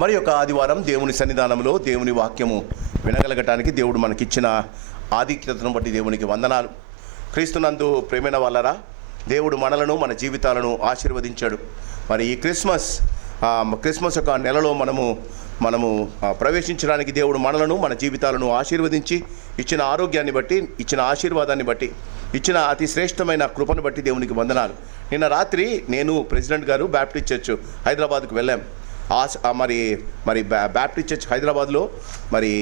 మరి యొక్క ఆదివారం దేవుని సన్నిధానంలో దేవుని వాక్యము వినగలగటానికి దేవుడు మనకిచ్చిన ఆధిక్యతను బట్టి దేవునికి వందనాలు. క్రీస్తునందు ప్రేమైన వాళ్ళరా, దేవుడు మనలను మన జీవితాలను ఆశీర్వదించాడు. మరి ఈ క్రిస్మస్ యొక్క నెలలో మనము ప్రవేశించడానికి దేవుడు మనలను మన జీవితాలను ఆశీర్వదించి ఇచ్చిన ఆరోగ్యాన్ని బట్టి, ఇచ్చిన ఆశీర్వాదాన్ని బట్టి, ఇచ్చిన అతి శ్రేష్టమైన కృపను బట్టి దేవునికి వందనాలు. నిన్న రాత్రి నేను ప్రెసిడెంట్ గారు బ్యాప్టిస్ట్ చర్చ్ హైదరాబాద్కు వెళ్ళాం. మరి బ్యాప్టిస్ట్ చర్చ్ హైదరాబాద్లో మరి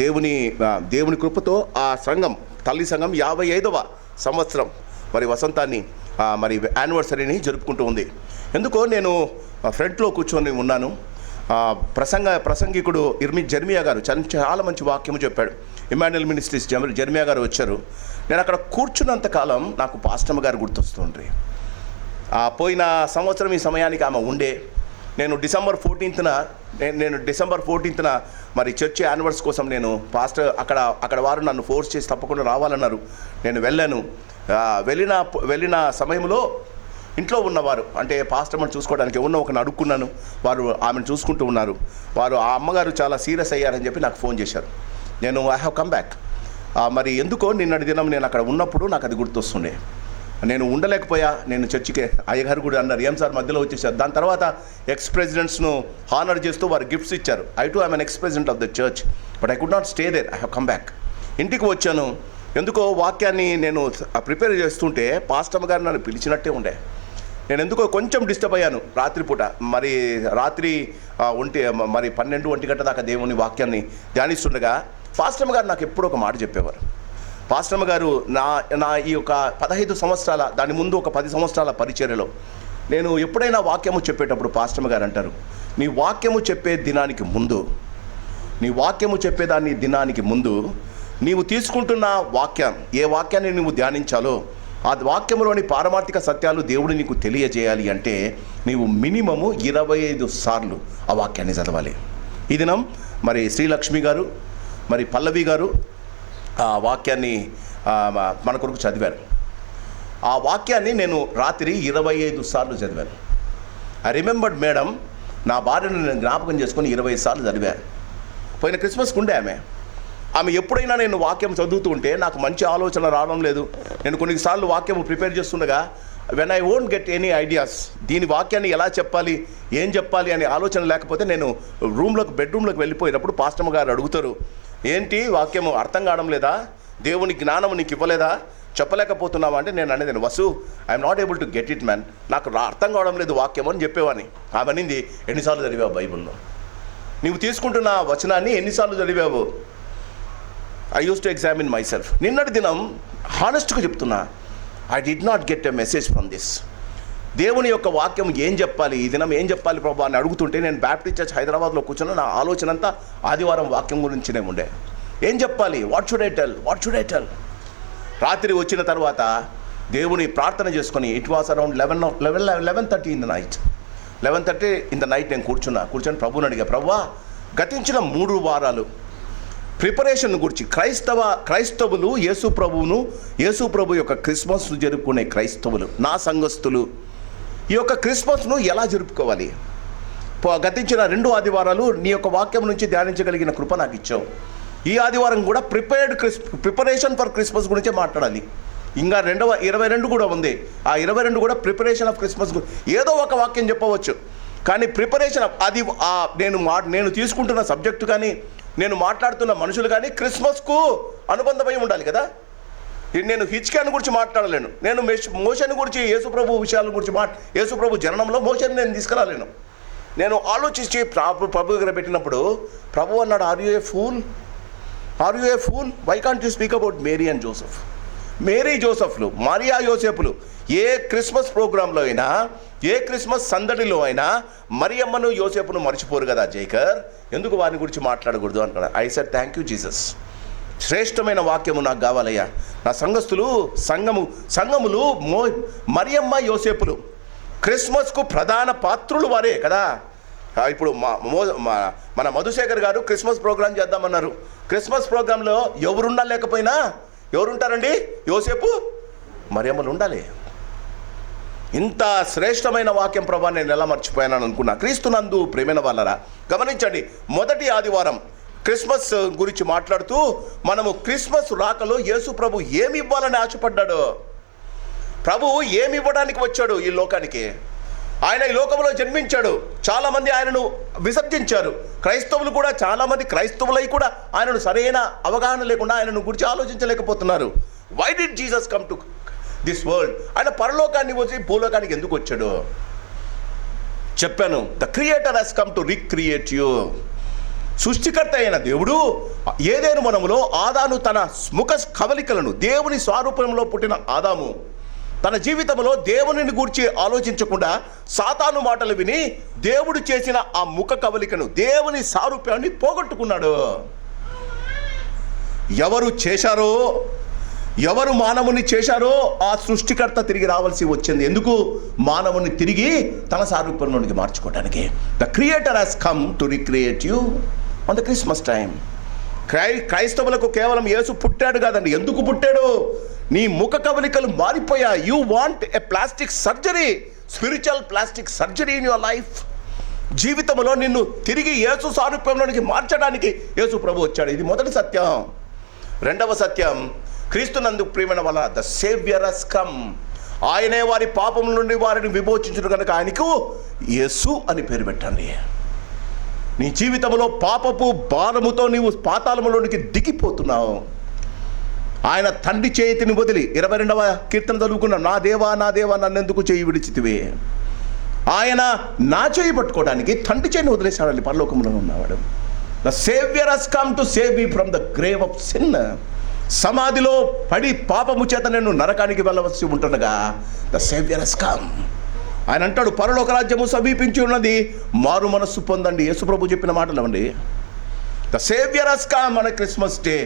దేవుని కృపతో ఆ సంఘం, తల్లి సంఘం 55వ సంవత్సరం మరి వసంతాన్ని మరి యానివర్సరీని జరుపుకుంటూ ఉంది. ఎందుకో నేను ఫ్రంట్లో కూర్చొని ఉన్నాను. ప్రసంగికుడు జెర్మియా గారు చాలా మంచి వాక్యము చెప్పాడు. ఇమాన్యుయల్ మినిస్ట్రీస్ జెర్మియా గారు వచ్చారు. నేను అక్కడ కూర్చున్నంతకాలం నాకు పాస్టమ్మ గారు గుర్తొస్తుండ్రి. పోయిన సంవత్సరం ఈ సమయానికి ఆమె ఉండే. నేను డిసెంబర్ 14న మరి చర్చ్ యానివర్సరీ కోసం నేను పాస్టర్ అక్కడ వారు నన్ను ఫోర్స్ చేసి తప్పకుండా రావాలన్నారు. నేను వెళ్ళాను. వెళ్ళిన సమయంలో ఇంట్లో ఉన్నవారు, అంటే పాస్టర్ని చూసుకోవడానికి ఒకరిని అడుక్కున్నాను. వారు ఆమెను చూసుకుంటూ ఉన్నారు. ఆ అమ్మగారు చాలా సీరియస్ అయ్యారని చెప్పి నాకు ఫోన్ చేశారు. నేను ఐ హ్యావ్ కమ్ బ్యాక్. మరి ఎందుకో నిన్నటి దినం నేను అక్కడ ఉన్నప్పుడు నాకు అది గుర్తొస్తుండే. నేను ఉండలేకపోయా. నేను చర్చికి అయ్యగారు కూడా అన్నారు, ఏం సార్ మధ్యలో వచ్చేసారు. దాని తర్వాత ఎక్స్ ప్రెసిడెంట్స్ను హానర్ చేస్తూ వారు గిఫ్ట్స్ ఇచ్చారు. I too I'm an ex president of the church, but I could not stay there. I have come back. ఇంటికి వచ్చాను. ఎందుకో వాక్యాన్ని నేను ప్రిపేర్ చేస్తుంటే పాస్టమ్మ గారు నన్ను పిలిచినట్టే ఉండే. నేను ఎందుకో కొంచెం డిస్టర్బ్ అయ్యాను రాత్రిపూట. మరి రాత్రి 12-1 గంట దాకా దేవుని వాక్యాన్ని ధ్యానిస్తుండగా పాస్టమ్మ గారు నాకు ఎప్పుడూ ఒక మాట చెప్పేవారు. పాస్టమ్మ గారు నా ఈ యొక్క 15 సంవత్సరాల, దాని ముందు ఒక 10 సంవత్సరాల పరిచర్యలో నేను ఎప్పుడైనా వాక్యము చెప్పేటప్పుడు పాస్టమ్మ గారు అంటారు, నీ వాక్యము చెప్పే దినానికి ముందు నీవు తీసుకుంటున్న వాక్యం, ఏ వాక్యాన్ని నువ్వు ధ్యానించాలో ఆ వాక్యంలోని పారమార్థిక సత్యాలు దేవుడు నీకు తెలియజేయాలి అంటే నీవు మినిమము 25 సార్లు ఆ వాక్యాన్ని చదవాలి. ఈ దినం మరి శ్రీలక్ష్మి గారు, మరి పల్లవి గారు ఆ వాక్యాన్ని మన కొరకు చదివారు. ఆ వాక్యాన్ని నేను రాత్రి 25 సార్లు చదివాను. ఐ రిమెంబర్డ్ మేడం, నా భార్యను నేను జ్ఞాపకం చేసుకొని 20 సార్లు చదివాను. పోయిన క్రిస్మస్కి ఉండే ఆమె ఎప్పుడైనా నేను వాక్యం చదువుతూ ఉంటే నాకు మంచి ఆలోచన రావడం లేదు. నేను కొన్నిసార్లు వాక్యం ప్రిపేర్ చేస్తుండగా when I won't get any ideas, దీని వాక్యాన్ని ఎలా చెప్పాలి, ఏం చెప్పాలి అనే ఆలోచన లేకపోతే నేను బెడ్రూమ్లోకి వెళ్ళిపోయినప్పుడు పాస్టమ్మ గారు అడుగుతారు, ఏంటి వాక్యము అర్థం కావడం లేదా, దేవుని జ్ఞానం నీకు ఇవ్వలేదా, చెప్పలేకపోతున్నావా అంటే నేను అనేది, Vasu I'm not able to get it man, నాకు అర్థం కావడం లేదు వాక్యం అని చెప్పేవాడిని. ఆమె అనింది, ఎన్నిసార్లు చదివావు బైబిల్లో, నీవు తీసుకుంటున్న వచనాన్ని ఎన్నిసార్లు చదివావు? I use to examine my self. నిన్నటి దినం హానెస్ట్గా చెప్తున్నా, I did not get a message from this. దేవుని యొక్క వాక్యం ఏం చెప్పాలి, ఈ దినం ఏం చెప్పాలి ప్రభు అని అడుగుతుంటే నేను బ్యాప్టిస్ట్ చర్చ్ హైదరాబాద్లో కూర్చున్నా. నా ఆలోచన అంతా ఆదివారం వాక్యం గురించినే ఉండే. ఏం చెప్పాలి, వాట్ షుడ్ ఐ టెల్. రాత్రి వచ్చిన తర్వాత దేవుని ప్రార్థన చేసుకొని, it was around 11:30 in the night. 11:30 in the night నేను కూర్చొని ప్రభువుని అడిగా, ప్రభువా గతించిన 3 వారాలు ప్రిపరేషన్ గురించి క్రైస్తవులు యేసు ప్రభు యొక్క క్రిస్మస్ జరుపుకునే క్రైస్తవులు, నా సంఘస్థులు ఈ యొక్క క్రిస్మస్ను ఎలా జరుపుకోవాలి? గతించిన 2 ఆదివారాలు నీ యొక్క వాక్యం నుంచి ధ్యానించగలిగిన కృప నాకు ఇచ్చావు. ఈ ఆదివారం కూడా ప్రిపరేషన్ ఫర్ క్రిస్మస్ గురించే మాట్లాడాలి. ఇంకా 22 కూడా ఉంది. ఆ 22 కూడా ప్రిపరేషన్ ఆఫ్ క్రిస్మస్ ఏదో ఒక వాక్యం చెప్పవచ్చు. కానీ ప్రిపరేషన్ అది నేను తీసుకుంటున్న సబ్జెక్టు కానీ నేను మాట్లాడుతున్న మనుషులు కానీ క్రిస్మస్కు అనుబంధమై ఉండాలి కదా. నేను హిజ్కియాను గురించి మాట్లాడలేను. నేను మోషేని గురించి, యేసుప్రభు విషయాల గురించి యేసుప్రభు జననంలో మోషేని నేను తీసుకురాలేను. నేను ఆలోచించి ప్రభు దగ్గర పెట్టినప్పుడు ప్రభు అన్నాడు, are you a fool, why can't you speak about Mary and Joseph. Mary జోసెఫ్లు, మరియా యోసేపులు ఏ క్రిస్మస్ ప్రోగ్రాంలో అయినా, ఏ క్రిస్మస్ సందడిలో అయినా మరియమ్మను యోసేపును మర్చిపోరు కదా జైకర్, ఎందుకు వారిని గురించి మాట్లాడకూడదు అంటున్నా. I said thank you Jesus. శ్రేష్టమైన వాక్యము నాకు కావాలయ్యా. నా సంఘములు మరియమ్మ యోసేపులు క్రిస్మస్కు ప్రధాన పాత్రులు వారే కదా. ఇప్పుడు మన మధుశేఖర్ గారు క్రిస్మస్ ప్రోగ్రాం చేద్దామన్నారు. క్రిస్మస్ ప్రోగ్రాంలో ఎవరున్నా లేకపోయినా ఎవరుంటారండి? యోసేపు, మరియమ్మలు ఉండాలి. ఇంత శ్రేష్టమైన వాక్యం ప్రభా నేను ఎలా మర్చిపోయానని అనుకున్నా. క్రీస్తునందు ప్రేమైన వాళ్ళరా గమనించండి, మొదటి ఆదివారం క్రిస్మస్ గురించి మాట్లాడుతూ మనము క్రిస్మస్ రాకలో యేసు ప్రభు ఏమి ఇవ్వాలని ఆశపడ్డాడు? ప్రభువు ఏమి ఇవ్వడానికి వచ్చాడు ఈ లోకానికి? ఆయన ఈ లోకంలో జన్మించాడు. చాలామంది ఆయనను విసర్జించారు. క్రైస్తవులు కూడా చాలామంది క్రైస్తవులై కూడా ఆయనను సరైన అవగాహన లేకుండా ఆయనను గురించి ఆలోచించలేకపోతున్నారు. Why did Jesus come to this world? ఆయన పరలోకాన్ని వచ్చి భూలోకానికి ఎందుకు వచ్చాడు? చెప్పాను, the creator has come to recreate you. సృష్టికర్త అయిన దేవుడు ఏదైనా మనములో ఆదాను తన ముఖ కవలికలను, దేవుని స్వరూపంలో పుట్టిన ఆదాము తన జీవితంలో దేవునిని గూర్చి ఆలోచించకుండా సాతాను మాటలు విని దేవుడు చేసిన ఆ ముఖ కవలికను, దేవుని సారూప్యాన్ని పోగొట్టుకున్నాడు. ఎవరు చేశారో, ఎవరు మానవుని చేశారో ఆ సృష్టికర్త తిరిగి రావాల్సి వచ్చింది. ఎందుకు? మానవుని తిరిగి తన సారూప్యంలోనికి మార్చుకోవడానికి. The creator has come to recreate you on the Christmas time. క్రైస్తవులకు కేవలం యేసు పుట్టాడు కాదండి. ఎందుకు పుట్టాడు? నీ ముఖ కవలికలు మారిపోయా. You want a plastic surgery, spiritual plastic surgery in your life. జీవితంలో నిన్ను తిరిగి యేసు సారూప్యంలోనికి మార్చడానికి యేసు ప్రభు వచ్చాడు. ఇది మొదటి సత్యం. రెండవ సత్యం, క్రీస్తునందు ప్రియమైన వల్ల ద సేవియర్ హస్ కమ్. ఆయనే వారి పాపం నుండి వారిని విమోచించును కనుక ఆయనకు యేసు అని పేరు పెట్టండి. నీ జీవితంలో పాపపు భారముతో నీవు పాతాళములోనికి దిగిపోతున్నావు. ఆయన తండ్రి చేతిని వదిలి 22వ కీర్తన చదువుకున్నాం, నా దేవా నా దేవా నన్నెందుకు చేయి విడిచితివే. ఆయన నా చేయి పట్టుకోవడానికి తండ్రి చేయిని వదిలేశాడండి పరలోకంలో ఉన్నవాడు. The saviour has come to save me from the grave of sin. సమాధిలో పడి పాపము చేత నేను నరకానికి వెళ్ళవలసి ఉంటుండగా ద సేవియర్ హస్ కమ్. ఆయన అంటాడు, పరలోక రాజ్యము సమీపించి ఉన్నది, మారు మనస్సు పొందండి. యేసు ప్రభు చెప్పిన మాటలు అవండి. The saviour has come on Christmas day.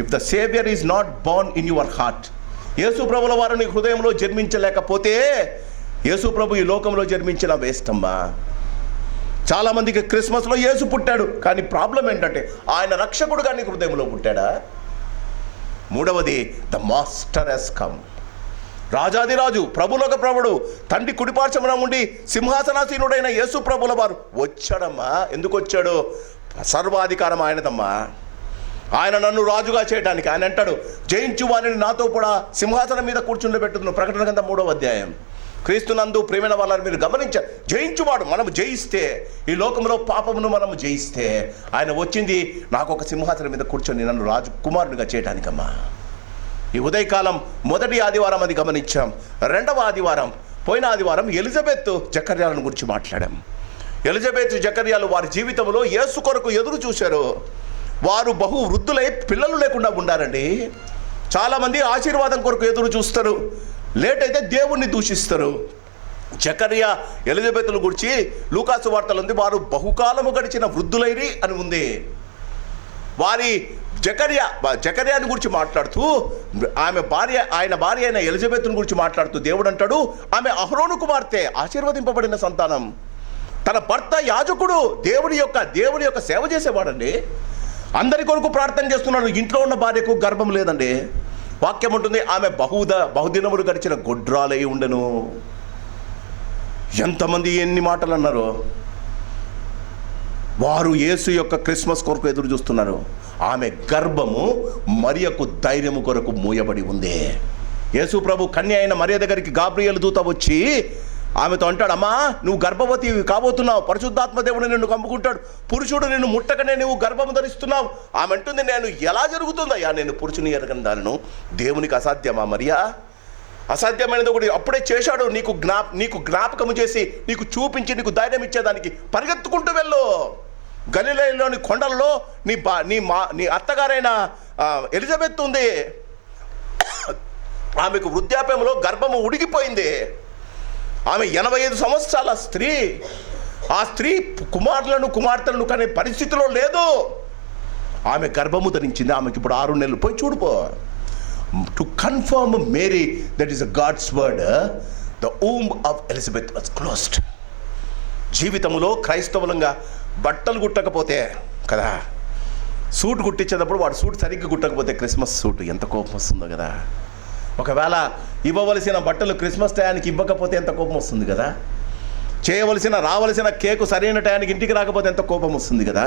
If the saviour is not born in your heart, యేసు ప్రభుల వారు నీ హృదయంలో జన్మించలేకపోతే యేసు ప్రభు ఈ లోకంలో జన్మించిన వేస్ట్ అమ్మా. చాలామందికి క్రిస్మస్లో యేసు పుట్టాడు, కానీ ప్రాబ్లం ఏంటంటే ఆయన రక్షకుడుగా నీ హృదయంలో పుట్టాడా? మూడవది, ద మాస్టర్ హస్ కమ్. రాజాదిరాజు, ప్రభులోక ప్రభుడు, తండ్రి కుడిపార్శ్వమున ఉండి సింహాసనాసీనుడైన యేసు ప్రభుల వారు వచ్చాడమ్మా. ఎందుకు వచ్చాడు? సర్వాధికారం ఆయనదమ్మా. ఆయన నన్ను రాజుగా చేయడానికి. ఆయన అంటాడు, జయించు వారిని నాతో కూడా సింహాసనం మీద కూర్చుండబెట్టును. ప్రకటన గ్రంథం 3వ అధ్యాయం. క్రీస్తునందు ప్రేమైన వాళ్ళని మీరు గమనించారు. జయించువాడు. మనం జయిస్తే, ఈ లోకంలో పాపమును మనము జయిస్తే, ఆయన వచ్చింది నాకు ఒక సింహాసనం మీద కూర్చొని నన్ను రాజు కుమారునిగా చేయడానికమ్మా. ఈ ఉదయకాలం మొదటి ఆదివారం అది గమనించాం. రెండవ ఆదివారం, పోయిన ఆదివారం ఎలిజబెత్ జకర్యాలను గురించి మాట్లాడాం. ఎలిజబెత్ జకర్యాలు వారి జీవితంలో యేసు కొరకు ఎదురు చూశారు. వారు బహు వృద్ధులై పిల్లలు లేకుండా ఉండారండి. చాలామంది ఆశీర్వాదం కొరకు ఎదురు చూస్తారు, లేట్ అయితే దేవుణ్ణి దూషిస్తారు. జకర్యా ఎలిజబెత్ల గురించి లూకాసు వార్తలు ఉంది, వారు బహుకాలము గడిచిన వృద్ధులైరి అని ఉంది. వారి జకర్యాని గురించి మాట్లాడుతూ ఆయన భార్య అయిన ఎలిజబెత్ను గురించి మాట్లాడుతూ దేవుడు అంటాడు, ఆమె అహరోను కుమార్తె, ఆశీర్వదింపబడిన సంతానం. తన భర్త యాజకుడు, దేవుని యొక్క సేవ చేసేవాడండి. అందరి కొరకు ప్రార్థన చేస్తున్నాడు. ఇంట్లో ఉన్న భార్యకు గర్భం లేదండి. వాక్యం ఉంటుంది, ఆమె బహుదినములు గడిచిన గొడ్రాలై ఉండెను. ఎంతమంది ఎన్ని మాటలు అన్నారు. వారు యేసు యొక్క క్రిస్మస్ కొరకు ఎదురు చూస్తున్నారు. ఆమె గర్భము మరియకు ధైర్యము కొరకు మూయబడి ఉంది. యేసు ప్రభు కన్య అయిన మరియ దగ్గరికి గాబ్రియేలు దూత వచ్చి ఆమెతో అంటాడు, అమ్మా నువ్వు గర్భవతి కాబోతున్నావు, పరిశుద్ధాత్మ దేవుడు నిన్ను కమ్ముకుంటాడు, పురుషుడు నిన్ను ముట్టకనే నువ్వు గర్భము ధరిస్తున్నావు. ఆమె అంటుంది, నేను ఎలా జరుగుతుందయ్యా, నేను పురుషుని ఎరగని దానిను, దేవునికి అసాధ్యమా మరియా? అసాధ్యమైనది ఒకటి అప్పుడే చేశాడు. నీకు జ్ఞాపకము చేసి నీకు చూపించి నీకు ధైర్యం ఇచ్చేదానికి పరిగెత్తుకుంటూ వెళ్ళు. గలిలయలోని కొండల్లో నీ అత్తగారైన ఎలిజబెత్ ఉంది. ఆమెకు వృద్ధాప్యంలో గర్భము ఉడిగిపోయింది. ఆమె 85 సంవత్సరాల స్త్రీ. ఆ స్త్రీ కుమార్తెలను కనే పరిస్థితిలో లేదు. ఆమె గర్భము ధరించింది. ఆమెకి ఇప్పుడు 6 నెలలు. పోయి చూడుపో. To confirm Mary that is a God's word, the womb of Elizabeth was closed. జీవితంలో క్రైస్తవులంగా బట్టలు కుట్టకపోతే కదా, సూట్ కుట్టించేటప్పుడు వాడు సూట్ సరిగ్గా కుట్టకపోతే క్రిస్మస్ సూట్ ఎంత కోపం వస్తుందో కదా. ఒకవేళ ఇవ్వవలసిన బట్టలు క్రిస్మస్ టయానికి ఇవ్వకపోతే ఎంత కోపం వస్తుంది కదా. రావలసిన కేకు సరైన టయానికి ఇంటికి రాకపోతే ఎంత కోపం వస్తుంది కదా.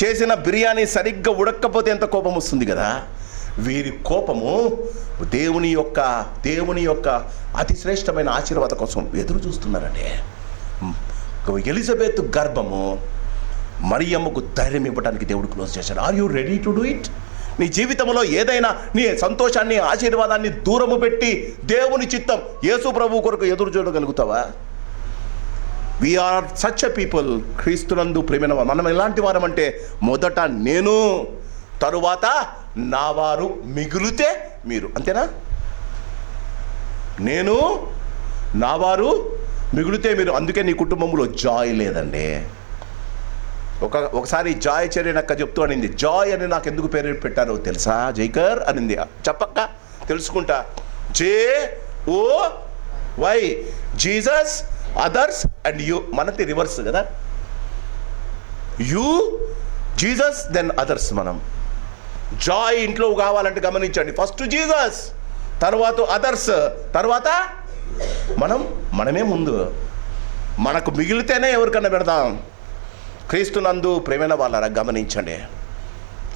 చేసిన బిర్యానీ సరిగ్గా ఉడక్కపోతే ఎంత కోపం వస్తుంది కదా. వీరి కోపము దేవుని యొక్క అతి శ్రేష్టమైన ఆశీర్వాద కోసం ఎదురు చూస్తున్నారండి. ఎలిజబెత్ గర్భము మరియమ్మకు ధైర్యం ఇవ్వడానికి దేవుడు క్లోజ్ చేశాడు. Are you ready to do it? నీ జీవితంలో ఏదైనా నీ సంతోషాన్ని, ఆశీర్వాదాన్ని దూరము పెట్టి దేవుని చిత్తం యేసు ప్రభు కొరకు ఎదురు చూడగలుగుతావా? We are such a people. క్రీస్తునందు ప్రేమైన మనం ఎలాంటి వారం అంటే, మొదట నేను, తరువాత నా వారు, మిగిలితే మీరు. అంతేనా? నేను, నా వారు, మిగిలితే మీరు. అందుకే నీ కుటుంబంలో జాయ్ లేదండి. ఒకసారి జాయ్ చెర్రీనక్క చెప్తూ అనింది, జాయ్ అని నాకు ఎందుకు పేరు పెట్టారో తెలుసా జైకర్ అనింది. చెప్పక్క తెలుసుకుంటా. JOY, Jesus, others and you. మనది రివర్స్ కదా. You, Jesus, then others. మనం జాయ్ ఇంట్లో కావాలంటే గమనించండి, ఫస్ట్ జీసస్, తర్వాత అదర్స్, తర్వాత మనమే ముందు. మనకు మిగిలితేనే ఎవరికన్నా పెడతాం. క్రీస్తునందు ప్రేమైన వాళ్ళరా గమనించండి.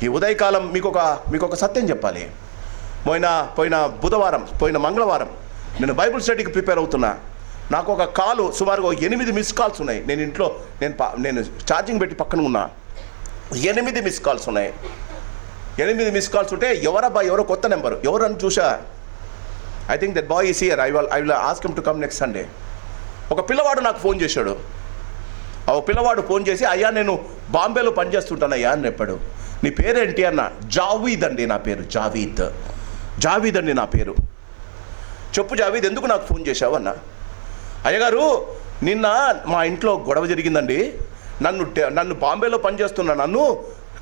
ఈ ఉదయకాలం మీకు ఒక సత్యం చెప్పాలి. పోయిన మంగళవారం నేను బైబిల్ స్టడీకి ప్రిపేర్ అవుతున్నా. నాకు ఒక కాలు, సుమారుగా 8 మిస్ కాల్స్ ఉన్నాయి. నేను ఇంట్లో నేను ఛార్జింగ్ పెట్టి పక్కన ఉన్నా. 8 మిస్ కాల్స్ ఉన్నాయి. 8 మిస్ కాల్స్ ఉంటే ఎవరో కొత్త నెంబరు, ఎవరని చూసా. I think that boy is here. I will ask him to come next Sunday. ఒక పిల్లవాడు నాకు ఫోన్ చేశాడు. ఆ పిల్లవాడు ఫోన్ చేసి, అయ్యా నేను బాంబేలో పనిచేస్తుంటానయ్యా అని చెప్పాడు. నీ పేరేంటి అన్న? జావీద్ అండి నా పేరు. జావీద్ అండి నా పేరు. చెప్పు జావీద్, ఎందుకు నాకు ఫోన్ చేశావు అన్న. అయ్యగారు, నిన్న మా ఇంట్లో గొడవ జరిగిందండి. నన్ను బాంబేలో పనిచేస్తున్నా, నన్ను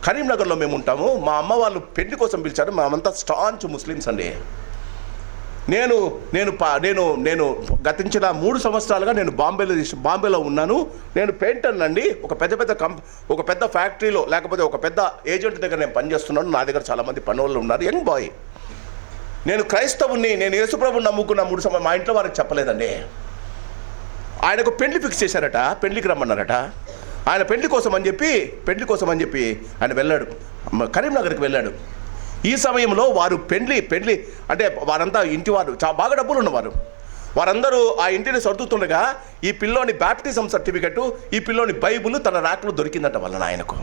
కరీంనగర్లో మేము ఉంటాము. మా అమ్మ వాళ్ళు పెళ్లి కోసం పిలిచారు. మేమంతా స్టాంచ్ ముస్లిమ్స్ అండి. నేను గతించిన 3 సంవత్సరాలుగా నేను బాంబేలో ఉన్నాను. నేను పెయింటర్ అండి. ఒక పెద్ద ఫ్యాక్టరీలో, లేకపోతే ఒక పెద్ద ఏజెంట్ దగ్గర నేను పనిచేస్తున్నాను. నా దగ్గర చాలామంది పని వాళ్ళు ఉన్నారు. Young boy. నేను క్రైస్తవుని, నేను యేసుప్రభుని నమ్ముకున్న 3 సంవత్సరాలు. మా ఇంట్లో వారికి చెప్పలేదండి. ఆయనకు పెళ్లి ఫిక్స్ చేశారట, పెళ్లికి రమ్మన్నారట. ఆయన పెళ్లి కోసం అని చెప్పి ఆయన వెళ్ళాడు, కరీంనగర్కి వెళ్ళాడు. ఈ సమయంలో వారు పెళ్లి అంటే వారంతా ఇంటివారు బాగా డబ్బులు ఉన్నవారు. వారందరూ ఆ ఇంటిని సర్దుతుండగా ఈ పిల్లోని బ్యాప్టిజం సర్టిఫికెట్, ఈ పిల్లోని బైబుల్ తన ర్యాక్లో దొరికిందట వలన ఆయనకు.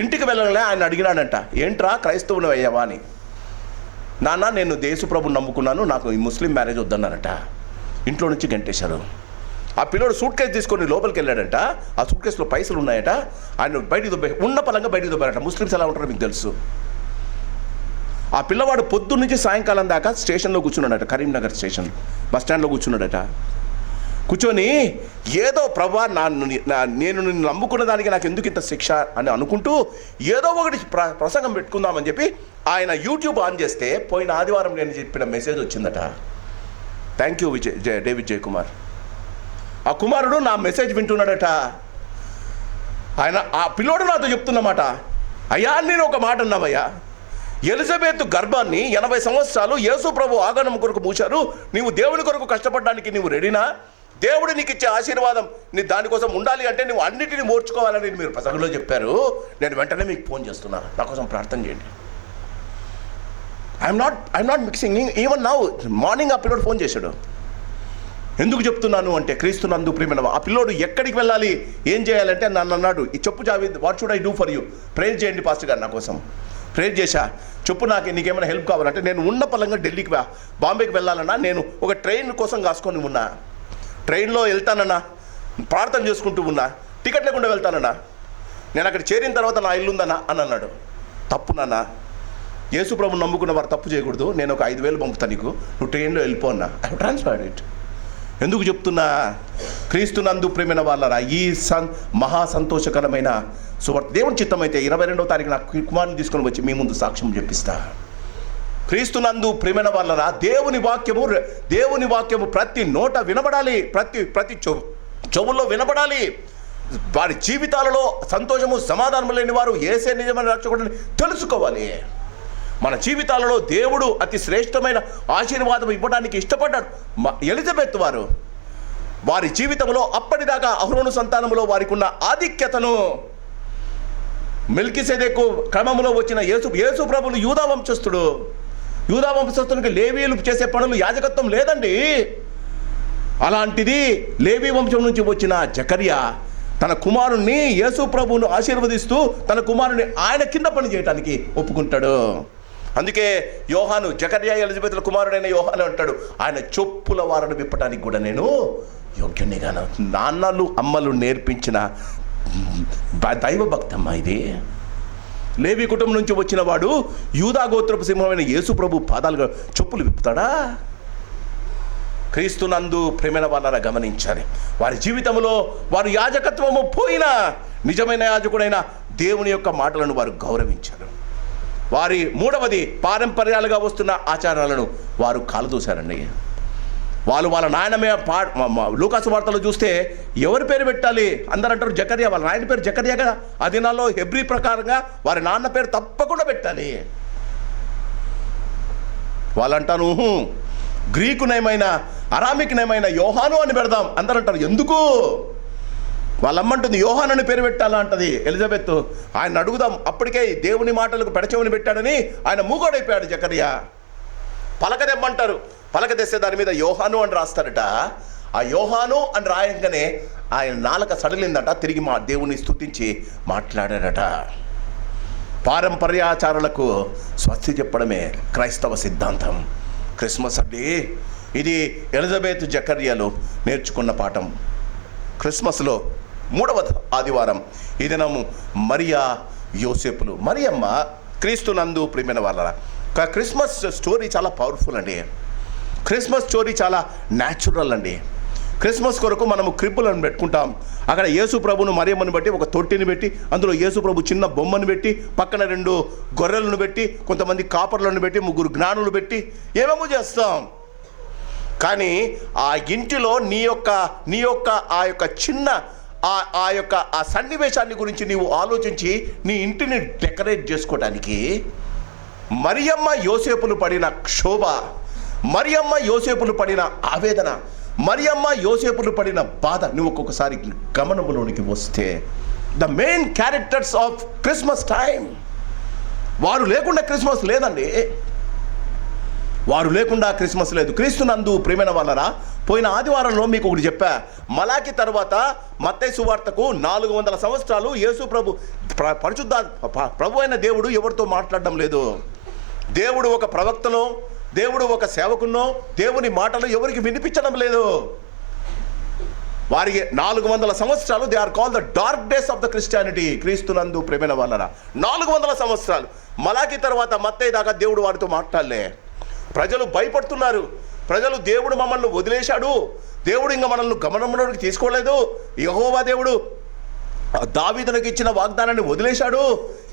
ఇంటికి వెళ్ళగానే ఆయన అడిగినాడంట, ఏంట్రా క్రైస్తవుని అయ్యావా అని. నాన్న, నేను యేసుప్రభుని నమ్ముకున్నాను, నాకు ఈ ముస్లిం మ్యారేజ్ వద్దన్నారట. ఇంట్లో నుంచి గంటేశారు. ఆ పిల్లోడు సూట్ కేసు తీసుకొని లోపలికి వెళ్ళాడంట. ఆ సూట్ కేసులో పైసలు ఉన్నాయట. ఆయన ఉన్న పలంగా బయటికి దొబ్బారట. ముస్లిమ్స్ ఎలా ఉంటారో మీకు తెలుసు. ఆ పిల్లవాడు పొద్దున్న నుంచి సాయంకాలం దాకా స్టేషన్లో కూర్చున్నాడట. కరీంనగర్ స్టేషన్ బస్ స్టాండ్లో కూర్చున్నాడట. కూర్చొని ఏదో ప్రభా నేను నిన్ను నమ్ముకున్న దానికి నాకు ఎందుకు ఇంత శిక్ష అని అనుకుంటూ ఏదో ఒకటి ప్రసంగం పెట్టుకుందామని చెప్పి ఆయన యూట్యూబ్ ఆన్ చేస్తే పోయిన ఆదివారం నేను చెప్పిన మెసేజ్ వచ్చిందట. Thank you David Jayakumar. ఆ కుమారుడు నా మెసేజ్ వింటున్నాడట. ఆ పిల్లోడు నాతో చెప్తున్నమాట, అయ్యా నేను ఒక మాట అన్నావయ్యా, ఎలిజబెత్ గర్భాన్ని 80 సంవత్సరాలు యేసు ప్రభు ఆగమనం కొరకు మూశారు. నీవు దేవుని కొరకు కష్టపడడానికి నీవు రెడీనా? దేవుడు నీకు ఇచ్చే ఆశీర్వాదం నీ దానికోసం ఉండాలి అంటే నువ్వు అన్నిటిని మోర్చుకోవాలని మీరు ప్రసంగంలో చెప్పారు. నేను వెంటనే మీకు ఫోన్ చేస్తున్నా, నా కోసం ప్రార్థన చేయండి. I'm not mixing. Even now morning ఆ పిల్లోడు ఫోన్ చేశాడు. ఎందుకు చెప్తున్నాను అంటే, క్రీస్తునందు ప్రియమైన ఆ పిల్లోడు ఎక్కడికి వెళ్ళాలి, ఏం చేయాలంటే నన్ను అన్నాడు, ఈ చెప్పు Javed, what should I do for you? Prayer చేయండి పాస్టర్ గారు నా కోసం. ప్రేయర్ చేశా. చెప్పు నీకేమైనా హెల్ప్ కావాలంటే, నేను ఉన్న పలంగా ఢిల్లీకి బాంబేకి వెళ్ళాలన్నా నేను ఒక ట్రైన్ కోసం కాసుకొని ఉన్నా. ట్రైన్లో వెళ్తానన్నా, ప్రార్థన చేసుకుంటూ ఉన్నా, టికెట్ లేకుండా వెళ్తానన్నా. నేను అక్కడ చేరిన తర్వాత నా ఇల్లు ఉందన్నా అని అన్నాడు. తప్పు నాన్న, యేసుప్రభుని నమ్ముకున్న వారు తప్పు చేయకూడదు. నేను ఒక 5,000 పంపుతా నీకు, నువ్వు ట్రైన్లో వెళ్ళిపో అన్నా. I have transferred it. ఎందుకు చెప్తున్నా? క్రీస్తునందు ప్రేమైన వాళ్ళరా, ఈ మహా సంతోషకరమైన సువార్త దేవుని చిత్తమైతే 22వ తారీఖు నా కుమారుని తీసుకొని వచ్చి మీ ముందు సాక్ష్యం చెప్పిస్తా. క్రీస్తునందు ప్రేమైన వాళ్ళరా, దేవుని వాక్యము ప్రతి నోట వినబడాలి, ప్రతి చెవుల్లో వినబడాలి. వారి జీవితాలలో సంతోషము సమాధానము లేని వారు యేసే నిజమైన రక్షకుడిని తెలుసుకోవాలి. మన జీవితాలలో దేవుడు అతి శ్రేష్టమైన ఆశీర్వాదం ఇవ్వడానికి ఇష్టపడ్డాడు. ఎలిజబెత్ వారి జీవితంలో అప్పటిదాకా అహరోను సంతానంలో వారికి ఉన్న ఆధిక్యతను, మెల్కీసెదెకు క్రమంలో వచ్చిన యేసు ప్రభులు యూదా వంశస్థునికి లేవీయులు చేసే పనులు యాజకత్వం లేదండి. అలాంటిది లేవీ వంశం నుంచి వచ్చిన జకర్యా తన కుమారుణ్ణి, యేసు ప్రభువును ఆశీర్వదిస్తూ తన కుమారుని ఆయన కింద పని చేయడానికి ఒప్పుకుంటాడు. అందుకే యోహాను, జకర్యా ఎలిజబెత్ల కుమారుడైన యోహాను అంటాడు, ఆయన చొప్పుల వారను విప్పటానికి కూడా నేను యోగ్యునిగాను. నాన్నలు అమ్మలు నేర్పించిన దైవ భక్తమ్మ ఇది. లేవి కుటుంబం నుంచి వచ్చిన వాడు యూదా గోత్రపు సింహమైన యేసు ప్రభు పాదాలుగా చొప్పులు విప్పుతాడా? క్రీస్తునందు ప్రేమైన వాళ్ళ గమనించాలి. వారి జీవితంలో వారు యాజకత్వము పోయినా నిజమైన యాజకుడైన దేవుని యొక్క మాటలను వారు గౌరవించారు. వారి మూడవది, పారంపర్యాలుగా వస్తున్న ఆచారాలను వారు కాలదూశారండి. వాళ్ళ నాయనమే లూకాసు వార్తలో చూస్తే ఎవరి పేరు పెట్టాలి? అందరూ అంటారు జకర్యా, వాళ్ళ నాయన పేరు జకర్యా కదా. ఆ దినాల్లో హెబ్రీ ప్రకారంగా వారి నాన్న పేరు తప్పకుండా పెట్టాలి. వాళ్ళంటాను గ్రీకునేమైనా అరామిక్నేమైనా యోహాను అని పెడదాం. అందరూ అంటారు ఎందుకు? వాళ్ళమ్మంటుంది యోహాను అని పేరు పెట్టాలా అంటది ఎలిజబెత్. ఆయన అడుగుదాం. అప్పటికే దేవుని మాటలకు పెడచెవిని పెట్టాడని ఆయన మూగోడైపోయాడు జకర్యా. పలక తెమ్మంటారు. పలక తెస్తే దాని మీద యోహాను అని రాస్తారట. ఆ యోహాను అని రాయంగానే ఆయన నాలుక సడలిందట. తిరిగి దేవుని స్తుతించి మాట్లాడారట. పారంపర్యాచారాలకు స్వస్తి చెప్పడమే క్రైస్తవ సిద్ధాంతం. క్రిస్మస్ అంటే ఇది ఎలిజబెత్ జకర్యాలు నేర్చుకున్న పాఠం. క్రిస్మస్లో మూడవ ఆదివారం ఈ దినము మరియా యోసేపులు. మరియమ్మ క్రీస్తునందు ప్రియమైన వాళ్ళ క్రిస్మస్ స్టోరీ చాలా పవర్ఫుల్ అండి. క్రిస్మస్ స్టోరీ చాలా న్యాచురల్ అండి. క్రిస్మస్ కొరకు మనము క్రిబ్బులను పెట్టుకుంటాం. అక్కడ యేసు ప్రభును మరియమ్మను బట్టి ఒక తొట్టిని పెట్టి అందులో యేసు ప్రభు చిన్న బొమ్మను పెట్టి పక్కన 2 గొర్రెలను పెట్టి కొంతమంది కాపర్లను పెట్టి 3 జ్ఞానులు పెట్టి ఏమేమో చేస్తాం. కానీ ఆ ఇంటిలో నీ యొక్క ఆ యొక్క చిన్న ఆ సన్నివేశాన్ని గురించి నీవు ఆలోచించి నీ ఇంటిని డెకరేట్ చేసుకోవడానికి మరియమ్మ యోసేపులు పడిన క్షోభ, మరియమ్మ యోసేపులు పడిన ఆవేదన, మరియమ్మ యోసేపులు పడిన బాధ నువ్వు ఒక్కొక్కసారి గమనంలోనికి వస్తే the main characters of Christmas time. వారు లేకుండా క్రిస్మస్ లేదండి. వారు లేకుండా క్రిస్మస్ లేదు. క్రీస్తునందు ప్రియమైన వాళ్ళరా, పోయిన ఆదివారంలో మీకు ఒకటి చెప్పా. మలాకి తర్వాత మత్తయి సువార్తకు 400 సంవత్సరాలు యేసు పరిశుద్ధ ప్రభు అయిన దేవుడు ఎవరితో మాట్లాడడం లేదు. దేవుడు ఒక ప్రవక్తనో, దేవుడు ఒక సేవకున్నో దేవుని మాటలు ఎవరికి వినిపించడం లేదు. వారికి 400 సంవత్సరాలు they are called the dark days of the Christianity. క్రీస్తునందు ప్రేమైన వాళ్ళరా 400 సంవత్సరాలు. మలాకి తర్వాత మత్తయి దాకా దేవుడు వారితో మాట్లాడలే. ప్రజలు భయపడుతున్నారు. ప్రజలు దేవుడు మమ్మల్ని వదిలేశాడు, దేవుడు ఇంకా మనల్ని గమనంలోకి తీసుకోలేదు, యెహోవా దేవుడు దావీదునికి ఇచ్చిన వాగ్దానాన్ని వదిలేశాడు,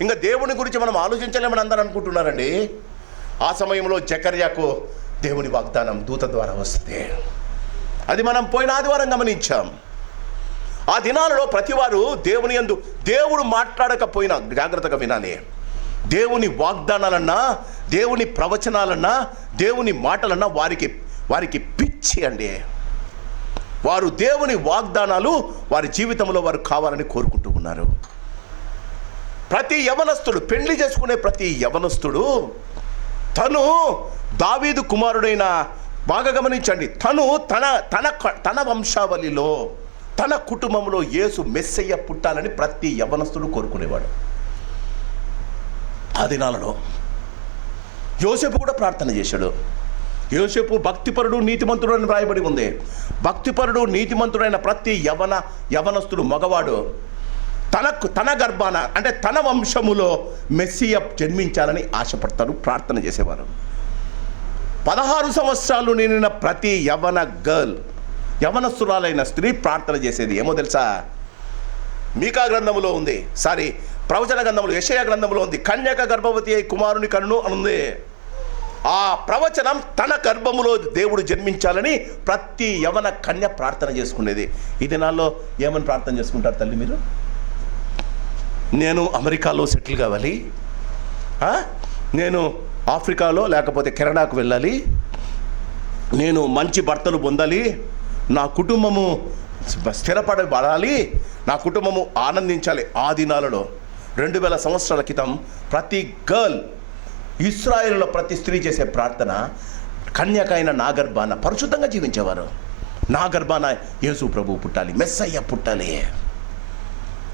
ఇంకా దేవుని గురించి మనం ఆలోచించలేమని అందరూ అనుకుంటున్నారండి. ఆ సమయంలో జకర్యాకు దేవుని వాగ్దానం దూత ద్వారా వస్తుంది. అది మనం పోయిన ఆదివారం గమనించాం. ఆ దినాలలో ప్రతివారు దేవుని యందు దేవుడు మాట్లాడకపోయినా జాగ్రత్తగా వినాలి. దేవుని వాగ్దానాలన్నా, దేవుని ప్రవచనాలన్నా, దేవుని మాటలన్నా వారికి పిచ్చి అండి. వారు దేవుని వాగ్దానాలు వారి జీవితంలో వారు కావాలని కోరుకుంటూ ఉన్నారు. ప్రతి యవనస్తుడు, పెళ్లి చేసుకునే ప్రతి యవనస్తుడు తను దావీదు కుమారుడైన, బాగా గమనించండి, తను తన వంశావళిలో తన కుటుంబంలో యేసు మెస్సయ్య పుట్టాలని ప్రతి యవనస్తుడు కోరుకునేవాడు. ఆ దినాలలో యోసేపు కూడా ప్రార్థన చేశాడు. యోసేపు భక్తిపరుడు నీతిమంతుడు అని రాయబడి ఉంది. భక్తిపరుడు నీతిమంతుడైన ప్రతి యవనస్తుడు మగవాడు తన గర్భాన అంటే తన వంశములో మెస్సియ జన్మించాలని ఆశపడతారు, ప్రార్థన చేసేవారు. 16 సంవత్సరాలు నిండిన ప్రతి యవనస్తురాలైన స్త్రీ ప్రార్థన చేసేది ఏమో తెలుసా? మీకా గ్రంథములో ఉంది, ప్రవచన గ్రంథములు యెషయా గ్రంథంలో ఉంది. కన్యక గర్భవతి అయి కుమారుని కనును అనుంది. ఆ ప్రవచనం తన గర్భములో దేవుడు జన్మించాలని ప్రతి యవన కన్య ప్రార్థన చేసుకునేది. ఈ దినాల్లో ఏమని ప్రార్థన చేసుకుంటారు తల్లి మీరు? నేను అమెరికాలో సెటిల్ కావాలి, నేను ఆఫ్రికాలో లేకపోతే కెనడాకు వెళ్ళాలి, నేను మంచి భర్తలు పొందాలి, నా కుటుంబము స్థిరపడబడాలి, నా కుటుంబము ఆనందించాలి. ఆ దినాలలో 2000 సంవత్సరాల క్రితం ప్రతి గర్ల్, ఇశ్రాయేలులో ప్రతి స్త్రీ చేసే ప్రార్థన, కన్యకైన నా గర్భాన పరిశుద్ధంగా జీవించేవారు. నా గర్భాన యేసు ప్రభు పుట్టాలి, మెస్సయ్య పుట్టాలి.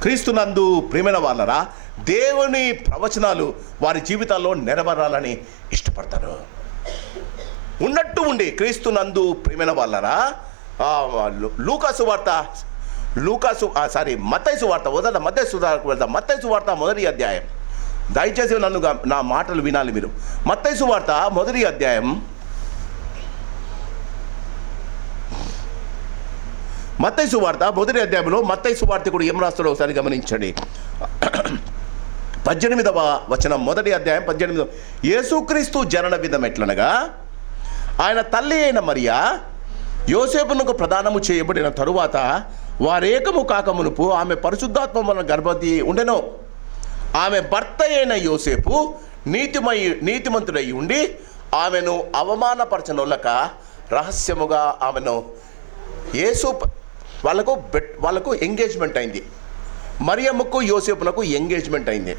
క్రీస్తునందు ప్రియమైన వాళ్ళరా, దేవుని ప్రవచనాలు వారి జీవితాల్లో నెరవేరాలని ఇష్టపడతారు. ఉన్నట్టు ఉండి క్రీస్తునందు ప్రియమైన వాళ్ళరా, మత్తయి సువార్త మొదటి అధ్యాయం. దయచేసి నా మాటలు వినాలి మీరు. మత్తయి సువార్త మొదటి అధ్యాయం, మత్తయి సువార్త మొదటి అధ్యాయంలో మత్తయి సువార్తికుడు ఏం రాస్తాడో ఒకసారి గమనించండి. 18వ వచనం, మొదటి అధ్యాయం 18. యేసుక్రీస్తు జనన విధం ఎట్లనగా, ఆయన తల్లి అయిన మరియా యోసేపునకు ప్రదానము చేయబడిన తరువాత వారేకము కాకమునుపు ఆమె పరిశుద్ధాత్మ వలన గర్భవతి ఉండెను. ఆమె భర్త అయిన యోసేపు నీతిమంతుడై ఉండి ఆమెను అవమానపరచనొల్లక రహస్యముగా ఆమెను యేసు వాళ్ళకు ఎంగేజ్మెంట్ అయింది. మరియమ్మకు యోసేపునకు ఎంగేజ్మెంట్ అయింది.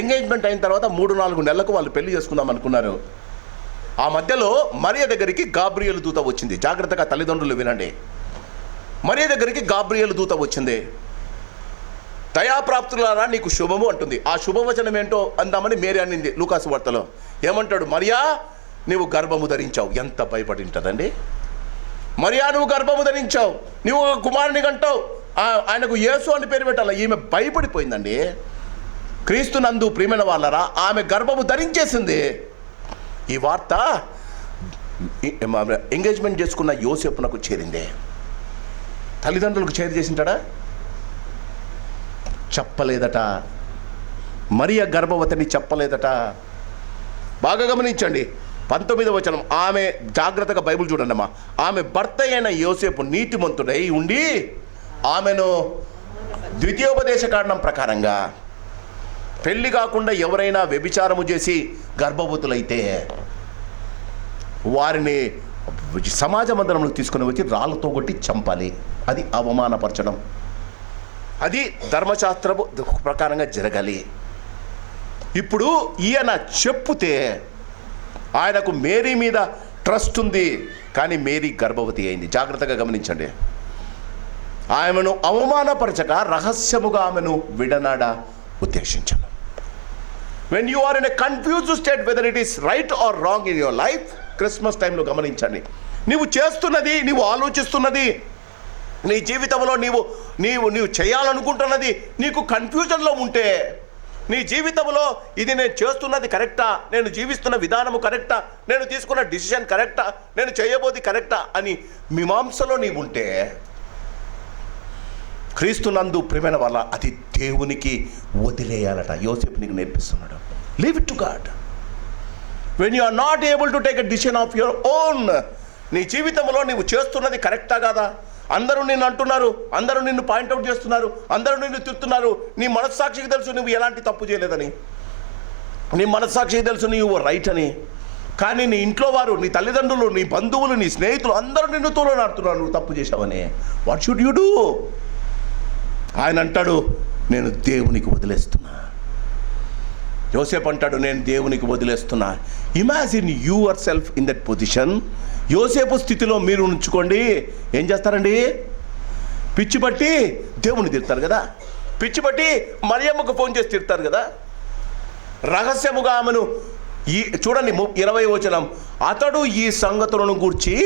ఎంగేజ్మెంట్ అయిన తర్వాత 3-4 నెలలకు వాళ్ళు పెళ్లి చేసుకుందాం అనుకున్నారు. ఆ మధ్యలో మరియ దగ్గరికి గాబ్రియేలు దూత వచ్చింది. జాగ్రత్తగా తల్లిదండ్రులు వినండి. మరియ దగ్గరికి గాబ్రియేలు దూత వచ్చింది. దయాప్రాప్తులారా నీకు శుభము అంటుంది. ఆ శుభవచనం ఏంటో అందామని మేరీ అనింది లూకాసు వార్తలో. ఏమంటాడు? మరియా నీవు గర్భము ధరించావు. ఎంత భయపడి ఉంటుందండి. మరియా నువ్వు గర్భము ధరించావు, నువ్వు ఒక కుమారుని కంటావు, ఆయనకు యేసు అని పేరు పెట్టాలి. ఈమె భయపడిపోయిందండి. క్రీస్తునందు ప్రియమైన వాళ్ళరా, ఆమె గర్భము ధరించేసింది. ఈ వార్త ఎంగేజ్మెంట్ చేసుకున్న యోసేపునకు చేరింది. తల్లిదండ్రులకు చేరింటాడా? చెప్పలేదట. మరియ గర్భవతిని చెప్పలేదట. బాగా గమనించండి. 19వ వచనం, ఆమె, జాగ్రత్తగా బైబిల్ చూడండి అమ్మా. ఆమె భర్త అయిన యోసేపు నీతిమంతుడై ఉండి ఆమెను ద్వితీయోపదేశ కాండం ప్రకారంగా, పెళ్లి కాకుండా ఎవరైనా వ్యభిచారము చేసి గర్భవతులైతే వారిని సమాజ మందిరంలోకి తీసుకుని వచ్చి రాళ్ళతో కొట్టి చంపాలి. అది అవమానపరచడం. అది ధర్మశాస్త్రము ప్రకారంగా జరగాలి. ఇప్పుడు ఈయన చెప్పుతే ఆయనకు మేరీ మీద ట్రస్ట్ ఉంది, కానీ మేరీ గర్భవతి అయింది. జాగ్రత్తగా గమనించండి. ఆమెను అవమానపరచక రహస్యముగా ఆమెను విడనాడ ఉద్దేశించాను. When you are in a confused state whether it is right or wrong in your life, Christmas టైంలో గమనించండి. నీవు చేస్తున్నది, నీవు ఆలోచిస్తున్నది, నీ జీవితంలో నీవు చేయాలనుకుంటున్నది నీకు కన్ఫ్యూజన్లో ఉంటే, నీ జీవితంలో ఇది నేను చేస్తున్నది కరెక్టా, నేను జీవిస్తున్న విధానము కరెక్టా, నేను తీసుకున్న డిసిషన్ కరెక్టా, నేను చేయబోది కరెక్టా అని మీమాంసలో నీవు ఉంటే, క్రీస్తునందు ప్రియమైన వాళ్ళ అది దేవునికి వదిలేయాలట. యోసేపు నీకు నేర్పిస్తున్నాడు. Leave it to God. When you are not able to take a decision of your own, నీ జీవితంలో నీవు చేస్తున్నది కరెక్టా కాదా, అందరూ నిన్ను అంటున్నారు, అందరూ నిన్ను పాయింట్అవుట్ చేస్తున్నారు, అందరూ నిన్ను తిడుతున్నారు, నీ మనస్సాక్షికి తెలుసు నువ్వు ఎలాంటి తప్పు చేయలేదని, నీ మనస్సాక్షికి తెలుసు నీవు రైట్ అని, కానీ నీ ఇంట్లో వారు, నీ తల్లిదండ్రులు, నీ బంధువులు, నీ స్నేహితులు అందరూ నిన్ను తోలనాడుతున్నారు నువ్వు తప్పు చేశావని. What should you do? ఆయన అంటాడు, నేను దేవునికి వదిలేస్తున్నా. యోసేపు అంటాడు, నేను దేవునికి వదిలేస్తున్నా. Imagine yourself in that position. యోసేపు స్థితిలో మీరు ఉంచుకోండి. ఏం చేస్తారండి? పిచ్చి పట్టి దేవుని తిడతారు కదా, పిచ్చి పట్టి మరియమ్మకు ఫోన్ చేసి తిడతారు కదా. రహస్యముగా ఆమెను చూడండి 20వ వచనం, అతడు ఈ సంగతులను గూర్చి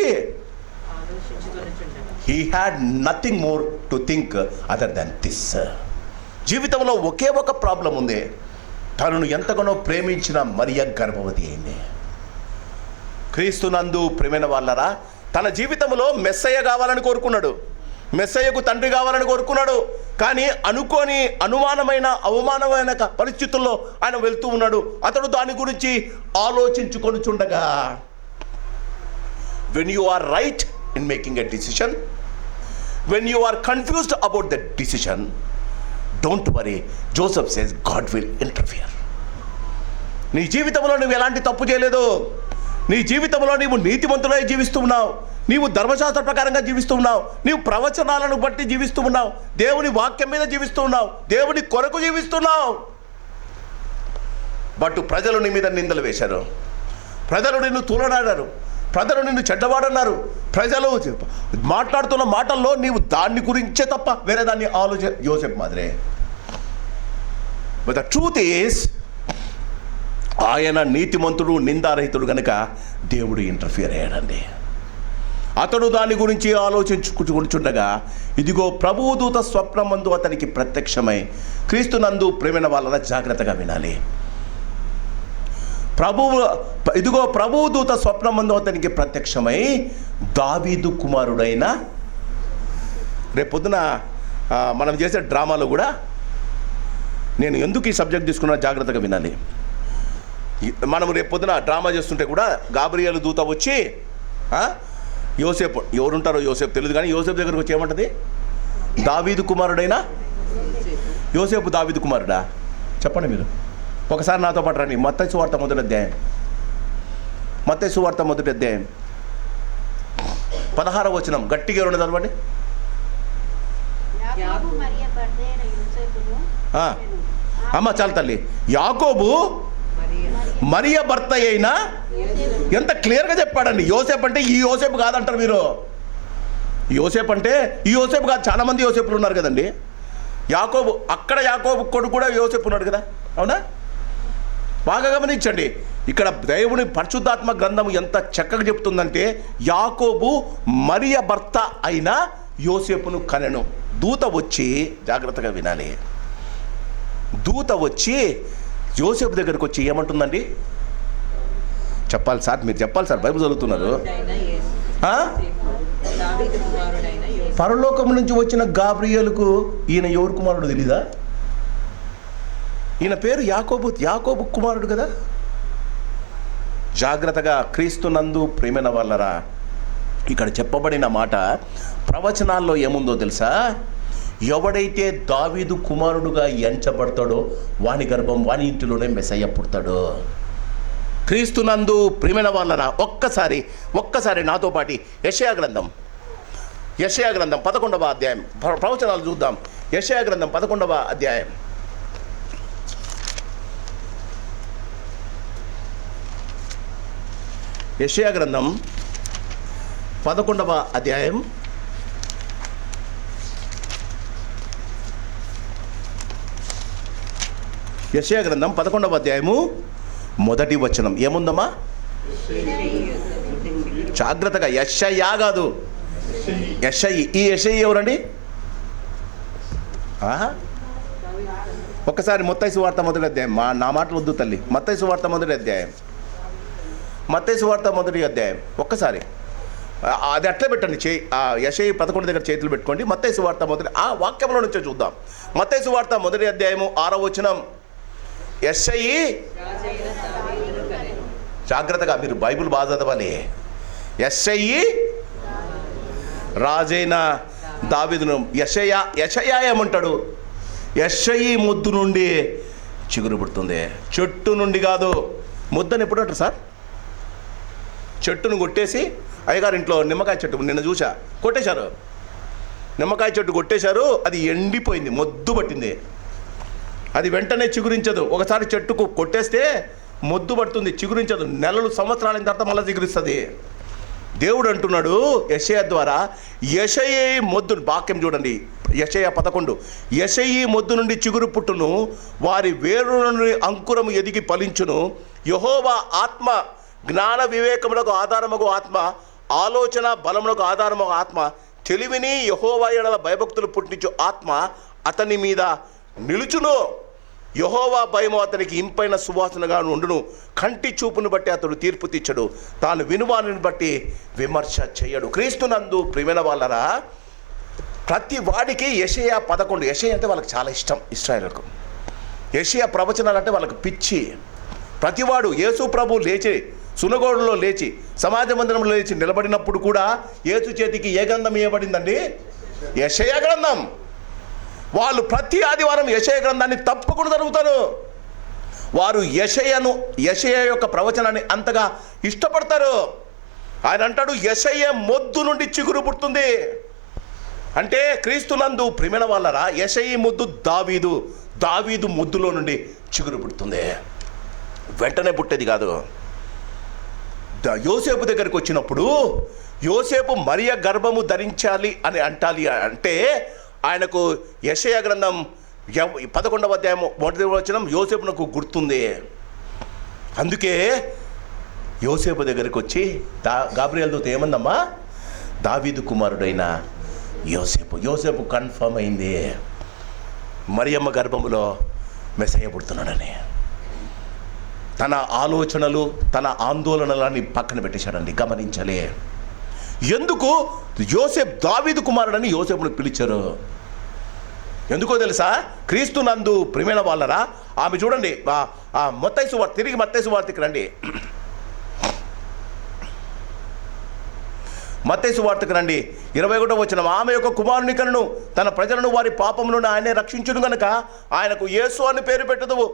he had nothing more to think other than this. జీవితంలో ఒకే ఒక ప్రాబ్లం ఉంది. తనను ఎంతగానో ప్రేమించిన మరియ గర్భవతి అయింది. క్రీస్తునందు ప్రేమైన వాళ్ళరా, తన జీవితంలో మెస్సయ్య కావాలని కోరుకున్నాడు, మెస్సయ్యకు తండ్రి కావాలని కోరుకున్నాడు. కానీ అనుమానమైన అవమానమైన పరిస్థితుల్లో ఆయన వెళ్తూ ఉన్నాడు. అతడు దాని గురించి ఆలోచించుకొని చుండగా, when you are right in making a decision, when you are confused about the decision, don't worry. Joseph says God will interfere. నీ జీవితంలో నువ్వు ఎలాంటి తప్పు చేయలేదు. నీ జీవితంలో నీవు నీతిమంతులై జీవిస్తూ ఉన్నావు. నీవు ధర్మశాస్త్ర ప్రకారంగా జీవిస్తూ ఉన్నావు. నీవు ప్రవచనాలను బట్టి జీవిస్తూ ఉన్నావు. దేవుని వాక్యం మీద జీవిస్తూ ఉన్నావు. దేవుని కొరకు జీవిస్తున్నావు. బట్ ప్రజలు నీ మీద నిందలు వేశారు. ప్రజలు నిన్ను తూలనాడారు. ప్రజలు నిన్ను చెడ్డవాడన్నారు. ప్రజలు మాట్లాడుతున్న మాటల్లో నీవు దాన్ని గురించే తప్ప వేరే దాన్ని యోసేపు మాదిరే. బట్ ద ట్రూత్ ఈస్, ఆయన నీతిమంతుడు, నిందారహితుడు కనుక దేవుడు ఇంటర్ఫియర్ అయ్యాడండి. అతడు దాని గురించి ఆలోచించుకుంటుండగా ఇదిగో ప్రభువు దూత స్వప్నమందు అతనికి ప్రత్యక్షమై, క్రీస్తునందు ప్రేమైన వాళ్ళ జాగ్రత్తగా వినాలి. ఇదిగో ప్రభువు దూత స్వప్నమందు అతనికి ప్రత్యక్షమై, దావీదు కుమారుడైన, రేపు పొద్దున మనం చేసే డ్రామాలో కూడా నేను ఎందుకు ఈ సబ్జెక్ట్ తీసుకున్నా జాగ్రత్తగా వినాలి. మనం రేపు పొద్దున డ్రామా చేస్తుంటే కూడా గాబ్రియేలు దూత వచ్చి యోసేపు, ఎవరుంటారో యోసేపు తెలియదు కానీ యోసేపు దగ్గరకు వచ్చి ఏమంటది, దావీదు కుమారుడైనా. యోసేపు దావీదు కుమారుడా? చెప్పండి మీరు ఒకసారి నాతో పాటు రండి. మత్తయి సువార్త మొదటి అధ్యాయం, మత్తయి సువార్త మొదటి అధ్యాయం 16వ వచనం గట్టిగా ఎవరు చదవండి. అమ్మ చాలు తల్లి. యాకోబు మరియ భర్త అయినా, ఎంత క్లియర్గా చెప్పాడండి. యోసేపు అంటే ఈ యోసేపు కాదంటారు మీరు. యోసేపు అంటే ఈ యోసేపు కాదు, చాలా మంది యోసేపులు ఉన్నారు కదండి. యాకోబు, అక్కడ యాకోబు కొడుకు కూడా యోసేపు ఉన్నాడు కదా, అవునా? బాగా గమనించండి. ఇక్కడ దేవుని పరిశుద్ధాత్మ గ్రంథం ఎంత చక్కగా చెప్తుందంటే, యాకోబు మరియ భర్త అయిన యోసేపును కనెను. దూత వచ్చి, జాగ్రత్తగా వినాలి, దూత వచ్చి యోసేపు దగ్గరకు వచ్చి ఏమంటుందండి? చెప్పాలి సార్, మీరు చెప్పాలి సార్, బైబిల్ చదువుతున్నారు. పరలోకం నుంచి వచ్చిన గాబ్రియేలుకు ఈయన ఎవరు కుమారుడు తెలీదా? ఈయన పేరు యాకోబు కుమారుడు కదా. జాగ్రత్తగా క్రీస్తునందు ప్రేమైన వాళ్ళరా, ఇక్కడ చెప్పబడిన మాట ప్రవచనాల్లో ఏముందో తెలుసా? ఎవడైతే దావీదు కుమారుడుగా ఎంచబడతాడో వాని గర్భం, వాని ఇంటిలోనే మెస్సయ్య పుడతాడు. క్రీస్తునందు ప్రేమైన వాళ్ళరా, ఒక్కసారి నాతో పాటి యెషయా గ్రంథం 11వ అధ్యాయం ప్రవచనాలు చూద్దాం. యెషయా గ్రంథం 11వ అధ్యాయం. యెషయా గ్రంథం 11వ అధ్యాయం యెషయా గ్రంథం 11వ అధ్యాయము మొదటి వచనం ఏముందమ్మా? జాగ్రత్తగా, యెషయా కాదు, యెషయి. ఈ యెషయి ఎవరండి? ఒక్కసారి మత్తయి సువార్త మొదటి అధ్యాయం, నా మాటలు వద్దు తల్లి. మత్తయి సువార్త మొదటి అధ్యాయం, ఒక్కసారి అది అట్లే పెట్టండి. యెషయి 11 దగ్గర చేతులు పెట్టుకోండి. మత్తయి సువార్త మొదటి, ఆ వాక్యంలో నుంచే చూద్దాం. మత్తయి సువార్త మొదటి అధ్యాయము 6వ వచనం. యెషయి, జాగ్రత్తగా మీరు బైబిల్ బాగా చదవాలి. యెషయి రాజైన దావీదును, యెషయా ఏమంటాడు? యెషయి ముద్దు నుండి చిగురు పుడుతుంది. చెట్టు నుండి కాదు. ముద్దని ఎప్పుడు అంటారు సార్? చెట్టును కొట్టేసి, అయ్యగారు ఇంట్లో నిమ్మకాయ చెట్టు నిన్న చూసా, కొట్టేశారు. నిమ్మకాయ చెట్టు కొట్టేశారు, అది ఎండిపోయింది, మొద్దు పట్టింది. అది వెంటనే చిగురించదు. ఒకసారి చెట్టుకు కొట్టేస్తే మొద్దు పడుతుంది, చిగురించదు. నెలలు, సంవత్సరాల తర్వాత మళ్ళీ చిగురిస్తుంది. దేవుడు అంటున్నాడు యెషయా ద్వారా, యెషయి మొద్దు, వాక్యం చూడండి, యెషయా 11. యెషయి మొద్దు నుండి చిగురు పుట్టును, వారి వేరు నుండి అంకురము ఎదిగి ఫలించును. యెహోవా ఆత్మ జ్ఞాన వివేకములకు ఆధారముగు ఆత్మ, ఆలోచన బలములకు ఆధారముగు ఆత్మ, తెలివిని యెహోవా యెడల భయభక్తులు పుట్టించు ఆత్మ అతని మీద నిలుచును. యెహోవా భయము అతనికి ఇంపైన సువాసనగా ఉండును. కంటి చూపును బట్టి అతడు తీర్పు తీర్చడు, తాను వినువానిని బట్టి విమర్శ చేయడు. క్రీస్తునందు ప్రియమైన వాళ్ళరా, ప్రతి వాడికి యెషయా 11, యెషయా అంటే వాళ్ళకి చాలా ఇష్టం. ఇశ్రాయేలుకు యెషయా ప్రవచనాలు అంటే వాళ్ళకి పిచ్చి. ప్రతివాడు, యేసు ప్రభు లేచి సునగోడులో లేచి సమాజ మందిరంలో లేచి నిలబడినప్పుడు కూడా యేసు చేతికి ఏ గ్రంథం ఇవ్వబడిందండి? యెషయా గ్రంథం. వాళ్ళు ప్రతి ఆదివారం యెషయా గ్రంథాన్ని తప్పకుండా చదువుతారు. వారు యెషయా యొక్క ప్రవచనాన్ని అంతగా ఇష్టపడతారు. ఆయన అంటాడు, యెషయా మొద్దు నుండి చిగురు పుడుతుంది అంటే క్రీస్తునందు ప్రియమైన వాళ్ళరా, యెషయా మొద్దు దావీదు మొద్దులో నుండి చిగురు పుడుతుంది. వెంటనే పుట్టేది కాదు. యోసేపు దగ్గరికి వచ్చినప్పుడు యోసేపు మరియ గర్భము ధరించాలి అని అంటే ఆయనకు యెషయా గ్రంథం 11వ అధ్యాయం 1వ వచనం యోసేపునకు గుర్తుంది. అందుకే యోసేపు దగ్గరికి వచ్చి గాబ్రియల్ దూత ఏమందమ్మా, దావీదు కుమారుడైన యోసేపు కన్ఫర్మ్ అయింది మరియమ్మ గర్భములో మెస్సయ్య పుడుతున్నాడని. తన ఆలోచనలు తన ఆందోళనలని పక్కన పెట్టేశాడండి. గమనించాలి. ఎందుకు దావీదు కుమారుడని యోసేపును పిలిచారు? ఎందుకో తెలుసా? క్రీస్తునందు ప్రియమైన వాళ్ళరా, ఆమె చూడండి, మత్తయి సువార్తకి రండి. మత్తయి సువార్తకు రండి, 21వ వచనం. ఆమె యొక్క కుమారుని కనును తన ప్రజలను వారి పాపముల నుండి ఆయనే రక్షించును గనుక ఆయనకు యేసు అని పేరు పెట్టదువు.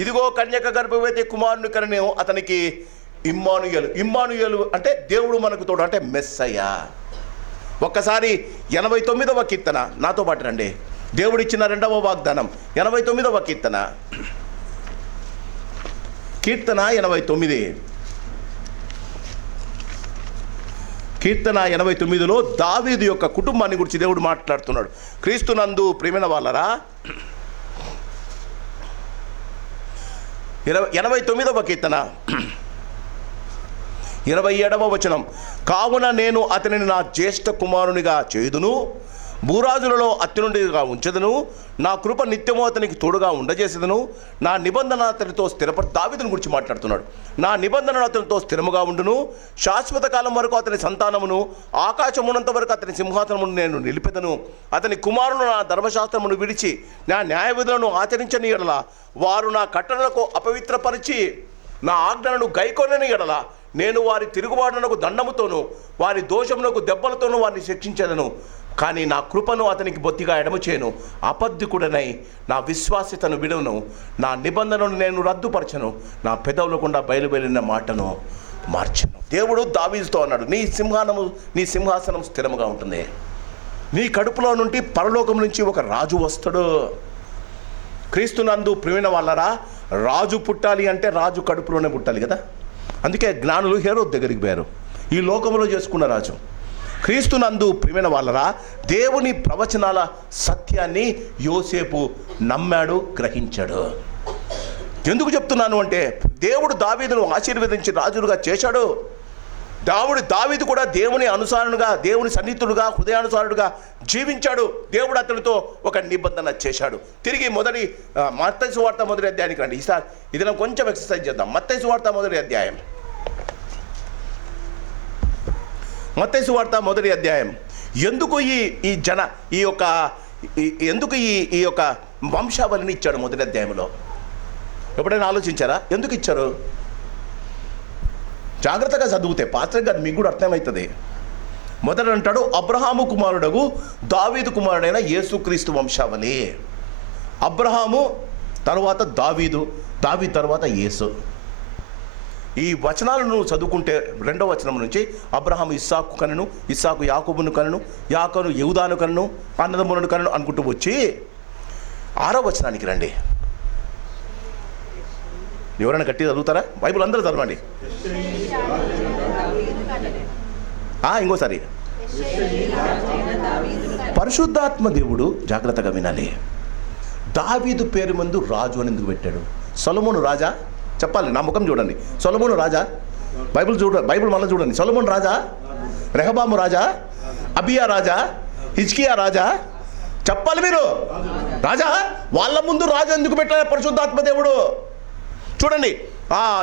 ఇదిగో కన్యక గర్భవతి కుమారుని కనును, అతనికి ఇమ్మానుయేలు అంటే దేవుడు మనకు తోడు, అంటే మెస్సయ్య. ఒక్కసారి 89వ కీర్తన నాతో పాటు రండి. దేవుడిచ్చిన 2వ వాగ్దానం 89వ కీర్తన 89. కీర్తన 89లో దావీదు యొక్క కుటుంబాన్ని గురించి దేవుడు మాట్లాడుతున్నాడు. క్రీస్తునందు ప్రియమైన వాళ్ళరా, 89వ కీర్తన 27వ వచనం. కావున నేను అతనిని నా జ్యేష్ఠ కుమారునిగా చేయుదును, భూరాజులలో అత్యున్నతిగా ఉంచెదను, నా కృప నిత్యము అతనికి తోడుగా ఉండజేసేదను, నా నిబంధన అతనితో దావీదుని గురించి మాట్లాడుతున్నాడు. నా నిబంధన అతనితో స్థిరముగా ఉండును, శాశ్వత కాలం వరకు అతని సంతానమును, ఆకాశమునంత వరకు అతని సింహాసనమును నేను నిలిపెదను. అతని కుమారులు నా ధర్మశాస్త్రమును విడిచి నా న్యాయ విధులను ఆచరించని ఎడల, వారు నా కట్టడలకు అపవిత్రపరిచి నా ఆజ్ఞలను గైకొనని ఎడల, నేను వారి తిరుగుబాటునకు దండముతోను వారి దోషమునకు దెబ్బలతోనూ వారిని శిక్షించదను. కానీ నా కృపను అతనికి బొత్తిగా ఎడము చేయను, అబద్ధికుడనై నా విశ్వాస్యతను విడును, నా నిబంధనను నేను రద్దుపరచను, నా పెదవుల గుండా బయలువెళ్ళిన మాటను మార్చను. దేవుడు దావీదుతో అన్నాడు, నీ సింహాసనం స్థిరముగా ఉంటుంది. నీ కడుపులో నుండి పరలోకం నుంచి ఒక రాజు వస్తాడు. క్రీస్తునందు ప్రియమైన వాళ్ళరా, రాజు పుట్టాలి అంటే రాజు కడుపులోనే పుట్టాలి కదా. అందుకే జ్ఞానులు హేరోదు దగ్గరికి పోయారు, ఈ లోకంలో చేసుకున్న రాజు. క్రీస్తునందు ప్రియమైన వాళ్ళరా, దేవుని ప్రవచనాల సత్యాన్ని యోసేపు నమ్మాడు, గ్రహించాడు. ఎందుకు చెప్తున్నాను అంటే, దేవుడు దావీదును ఆశీర్వదించి రాజులుగా చేశాడు. దావీదు కూడా దేవుని అనుసారుడుగా, దేవుని సన్నిహితుడుగా, హృదయానుసారుడుగా జీవించాడు. దేవుడు అతనితో ఒక నిబంధన చేశాడు. తిరిగి మత్తయి సువార్త మొదటి అధ్యాయానికి రండి. ఈసారి ఇది కొంచెం ఎక్సర్సైజ్ చేద్దాం. మత్తయి సువార్త మొదటి అధ్యాయం. మత్తయి సువార్త మొదటి అధ్యాయం. ఎందుకు ఈ యొక్క వంశావళిని ఇచ్చాడు మొదటి అధ్యాయంలో? ఎప్పుడైనా ఆలోచించారా? ఎందుకు ఇచ్చారు? జాగ్రత్తగా చదివితే పాస్టర్ గారు మీకు కూడా అర్థమవుతుంది. మొదట అంటాడు, అబ్రహాము కుమారుడగు దావీదు కుమారుడైన యేసుక్రీస్తు వంశావళి. అబ్రహాము తర్వాత దావీదు తర్వాత యేసు. ఈ వచనాలను నువ్వు చదువుకుంటే 2వ వచనం నుంచి అబ్రహాము ఇస్సాకు కనను, ఇస్సాకు యాకోబును కనను, యాకోబు యూదాను కనను, అన్నదమ్ములను కనను అనుకుంటూ వచ్చి 6వ వచనానికి రండి. ఎవరైనా గట్టిగా చదువుతారా? బైబిల్ అందరూ చదవండి. ఇంకోసారి. పరిశుద్ధాత్మ దేవుడు, జాగ్రత్తగా వినాలి, దావీదు పేరు ముందు రాజు అని ఎందుకు పెట్టాడు? సొలొమోను రాజా? చెప్పాలి, నా ముఖం చూడండి. సొలొమోను రాజా? బైబిల్ మళ్ళీ చూడండి. సొలొమోను రాజా? రెహబాము రాజా? అబియా రాజా? హిజ్కియా రాజా? చెప్పాలి మీరు. రాజా? వాళ్ళ ముందు రాజు ఎందుకు పెట్టాడు పరిశుద్ధాత్మ దేవుడు? చూడండి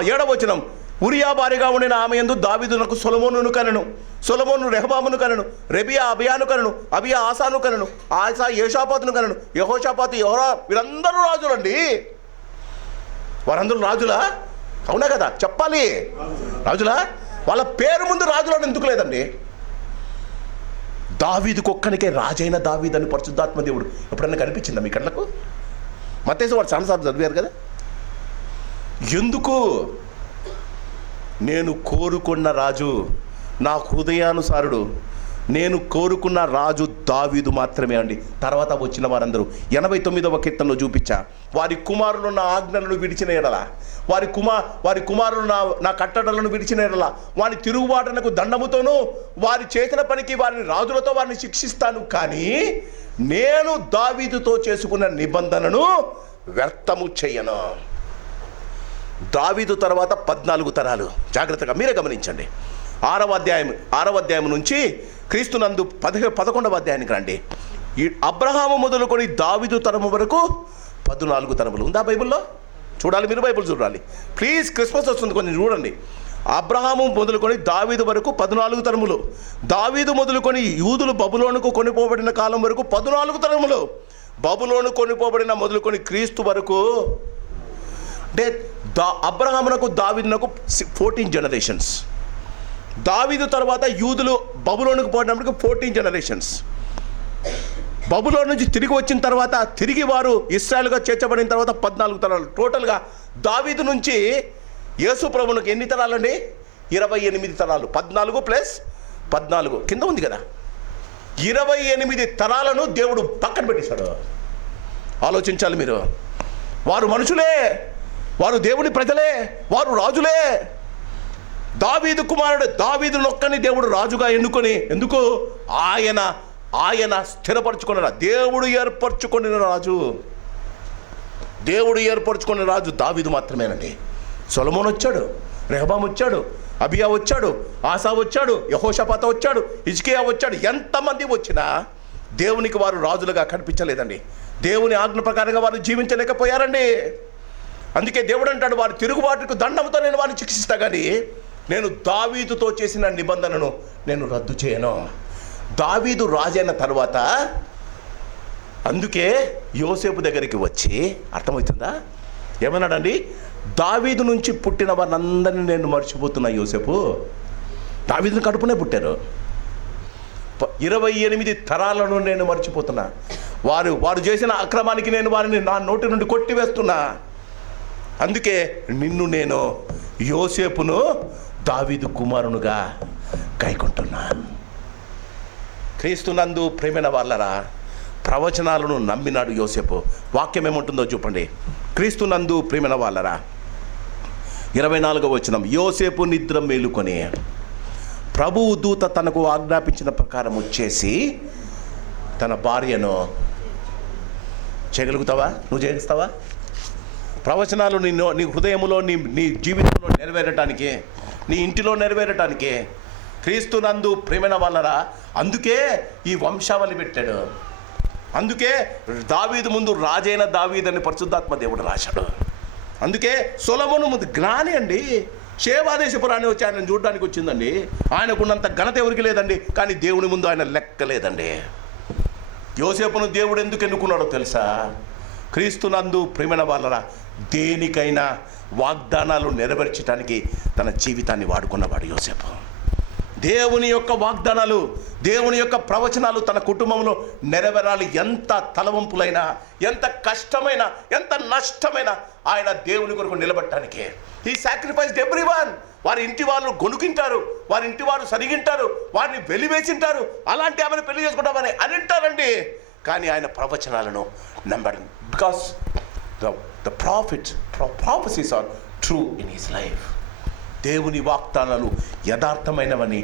7వ వచనం. ఉరియా భార్యగా ఉండిన ఆమె యందు దావీదునకు సొలొమోనును కనెను, సొలొమోను రెహబామును కనెను, రెబియా అబియాను కనెను, అబియా ఆసాను కనెను, ఆసా యోషాపాతును కనెను, యెహోషాపాతు యెహోరా. వీరందరూ రాజులండి. వారందరూ రాజులా? అవునా కదా? చెప్పాలి, రాజులా? వాళ్ళ పేరు ముందు రాజులను ఎందుకు లేదండి? దావీదుకు ఒక్కనికే రాజైన దావీదు అని పరిశుద్ధాత్మ దేవుడు ఎప్పుడన్నా కనిపించిందా మీ కళ్ళకు? మత్తయి వాడు చాలాసార్లు చదివారు కదా. ఎందుకు? నేను కోరుకున్న రాజు, నా హృదయానుసారుడు, నేను కోరుకున్న రాజు దావీదు మాత్రమే అండి. తర్వాత వచ్చిన వారందరూ 89వ కీర్తనలో చూపించా, వారి కుమారులు నా ఆజ్ఞలను విడిచిన ఎడల, వారి కుమారులు నా కట్టడలను విడిచిన ఎడల వారి తిరుగుబాటునకు దండముతోనూ వారి చేసిన పనికి వారిని రాజులతో వారిని శిక్షిస్తాను, కానీ నేను దావీదుతో చేసుకున్న నిబంధనను వ్యర్థము చేయను. దావీదు తర్వాత 14 తరాలు. జాగ్రత్తగా మీరే గమనించండి. 6వ అధ్యాయం నుంచి క్రీస్తునందు 11వ అధ్యాయానికి రండి. ఈ అబ్రహాము మొదలుకొని దావీదు తరము వరకు 14 తరములు ఉందా బైబిల్లో? చూడాలి, మీరు బైబిల్ చూడాలి ప్లీజ్. క్రిస్మస్ వస్తుంది, కొంచెం చూడండి. అబ్రహాము మొదలుకొని దావీదు వరకు 14 తరములు. దావీదు మొదలుకొని యూదులు బబులోనుకు కొనిపోబడిన కాలం వరకు 14 తరములు. బబులోను కొనిపోబడిన మొదలుకొని క్రీస్తు వరకు, అంటే అబ్రహామునకు దావీదునకు 14 జనరేషన్స్. దావీదు తర్వాత యూదులు బబులోనుకు పోయినప్పటికి 14 జనరేషన్స్. బబులోను నుంచి తిరిగి వచ్చిన తర్వాత తిరిగి వారు ఇశ్రాయేలుగా చేర్చబడిన తర్వాత 14 తరాలు. టోటల్గా దావీదు నుంచి యేసు ప్రభువునికి ఎన్ని తరాలండి? 28 తరాలు. 14 ప్లస్ 14 కింద ఉంది కదా, 28 తరాలను దేవుడు పక్కన పెట్టేశాడు. ఆలోచించాలి మీరు. వారు మనుషులే, వారు దేవుని ప్రజలే, వారు రాజులే. దావీదు కుమారుడు, దావీదు నొక్కని దేవుడు రాజుగా ఎన్నుకొని, ఎందుకు? ఆయన స్థిరపరచుకున్న దేవుడు ఏర్పరచుకున్న రాజు, దేవుడు ఏర్పరచుకున్న రాజు దావీదు మాత్రమేనండి. సొలొమోను వచ్చాడు, రెహబాము వచ్చాడు, అబియా వచ్చాడు, ఆసా వచ్చాడు, యెహోషాపాతు వచ్చాడు, హిజ్కియా వచ్చాడు. ఎంతమంది వచ్చినా దేవునికి వారు రాజులుగా కనిపించలేదండి. దేవుని ఆజ్ఞ ప్రకారంగా వారు జీవించలేకపోయారండి. అందుకే దేవుడు అంటాడు, వారి తిరుగుబాటుకు దండంతో నేను వారిని శిక్షిస్తా, కానీ నేను దావీదుతో చేసిన నిబంధనను నేను రద్దు చేయను. దావీదు రాజైన తర్వాత అందుకే యోసేపు దగ్గరికి వచ్చి, అర్థమవుతుందా ఏమన్నాడండి? దావీదు నుంచి పుట్టిన వారినందరినీ నేను మర్చిపోతున్నా యోసేపు. దావీదుని కడుపునే పుట్టారు. 28 తరాలను నేను మర్చిపోతున్నా. వారు చేసిన అక్రమానికి నేను వారిని నా నోటి నుండి కొట్టివేస్తున్నా. అందుకే నేను యోసేపును దావీదు కుమారునుగా కైకొంటున్నా. క్రీస్తునందు ప్రేమైన వాళ్ళరా, ప్రవచనాలను నమ్మినాడు యోసేపు. వాక్యం ఏముంటుందో చూపండి. క్రీస్తునందు ప్రేమైన వాళ్ళరా, 24వ వచనం. యోసేపు నిద్ర మేలుకొని ప్రభువు దూత తనకు ఆజ్ఞాపించిన ప్రకారం వచ్చేసి తన భార్యను చేయగలుగుతావా? నువ్వు చేస్తావా? ప్రవచనాలు నీ హృదయంలో నీ జీవితంలో నెరవేరటానికి, నీ ఇంటిలో నెరవేరటానికి క్రీస్తునందు ప్రేమైన వాళ్ళరా, అందుకే ఈ వంశావళి పెట్టాడు. అందుకే దావీదు ముందు రాజైన దావీదు అని పరిశుద్ధాత్మ దేవుడు రాశాడు. అందుకే సొలొమోను ముందు జ్ఞాని అండి, శేవాదేశపు రాణి వచ్చి ఆయన చూడడానికి వచ్చిందండి. ఆయనకున్నంత ఘనత ఎవరికి లేదండి, కానీ దేవుని ముందు ఆయన లెక్క లేదండి. యోసేపును దేవుడు ఎందుకు ఎన్నుకున్నాడో తెలుసా? క్రీస్తునందు ప్రేమైన వాళ్ళరా, దేనికైనా వాగ్దానాలు నెరవేర్చడానికి తన జీవితాన్ని వాడుకున్నవాడు యోసేపు. దేవుని యొక్క వాగ్దానాలు, దేవుని యొక్క ప్రవచనాలు తన కుటుంబంలో నెరవేరాలి. ఎంత తలవంపులైనా, ఎంత కష్టమైనా, ఎంత నష్టమైనా ఆయన దేవుని కొరకు నిలబడటానికి ఈ సాక్రిఫైస్డ్ ఎవ్రీవన్. వారి ఇంటి వాళ్ళు గొనుకింటారు, వారి ఇంటి వారు సరిగింటారు, వారిని వెలివేసింటారు. అలాంటి ఆమెను పెళ్లి చేసుకుంటామని అని అంటారండి, కానీ ఆయన ప్రవచనాలను నమ్మాడు. Because the prophecies are true in his life. దేవుని వాగ్దానాలు యథార్థమైనవని,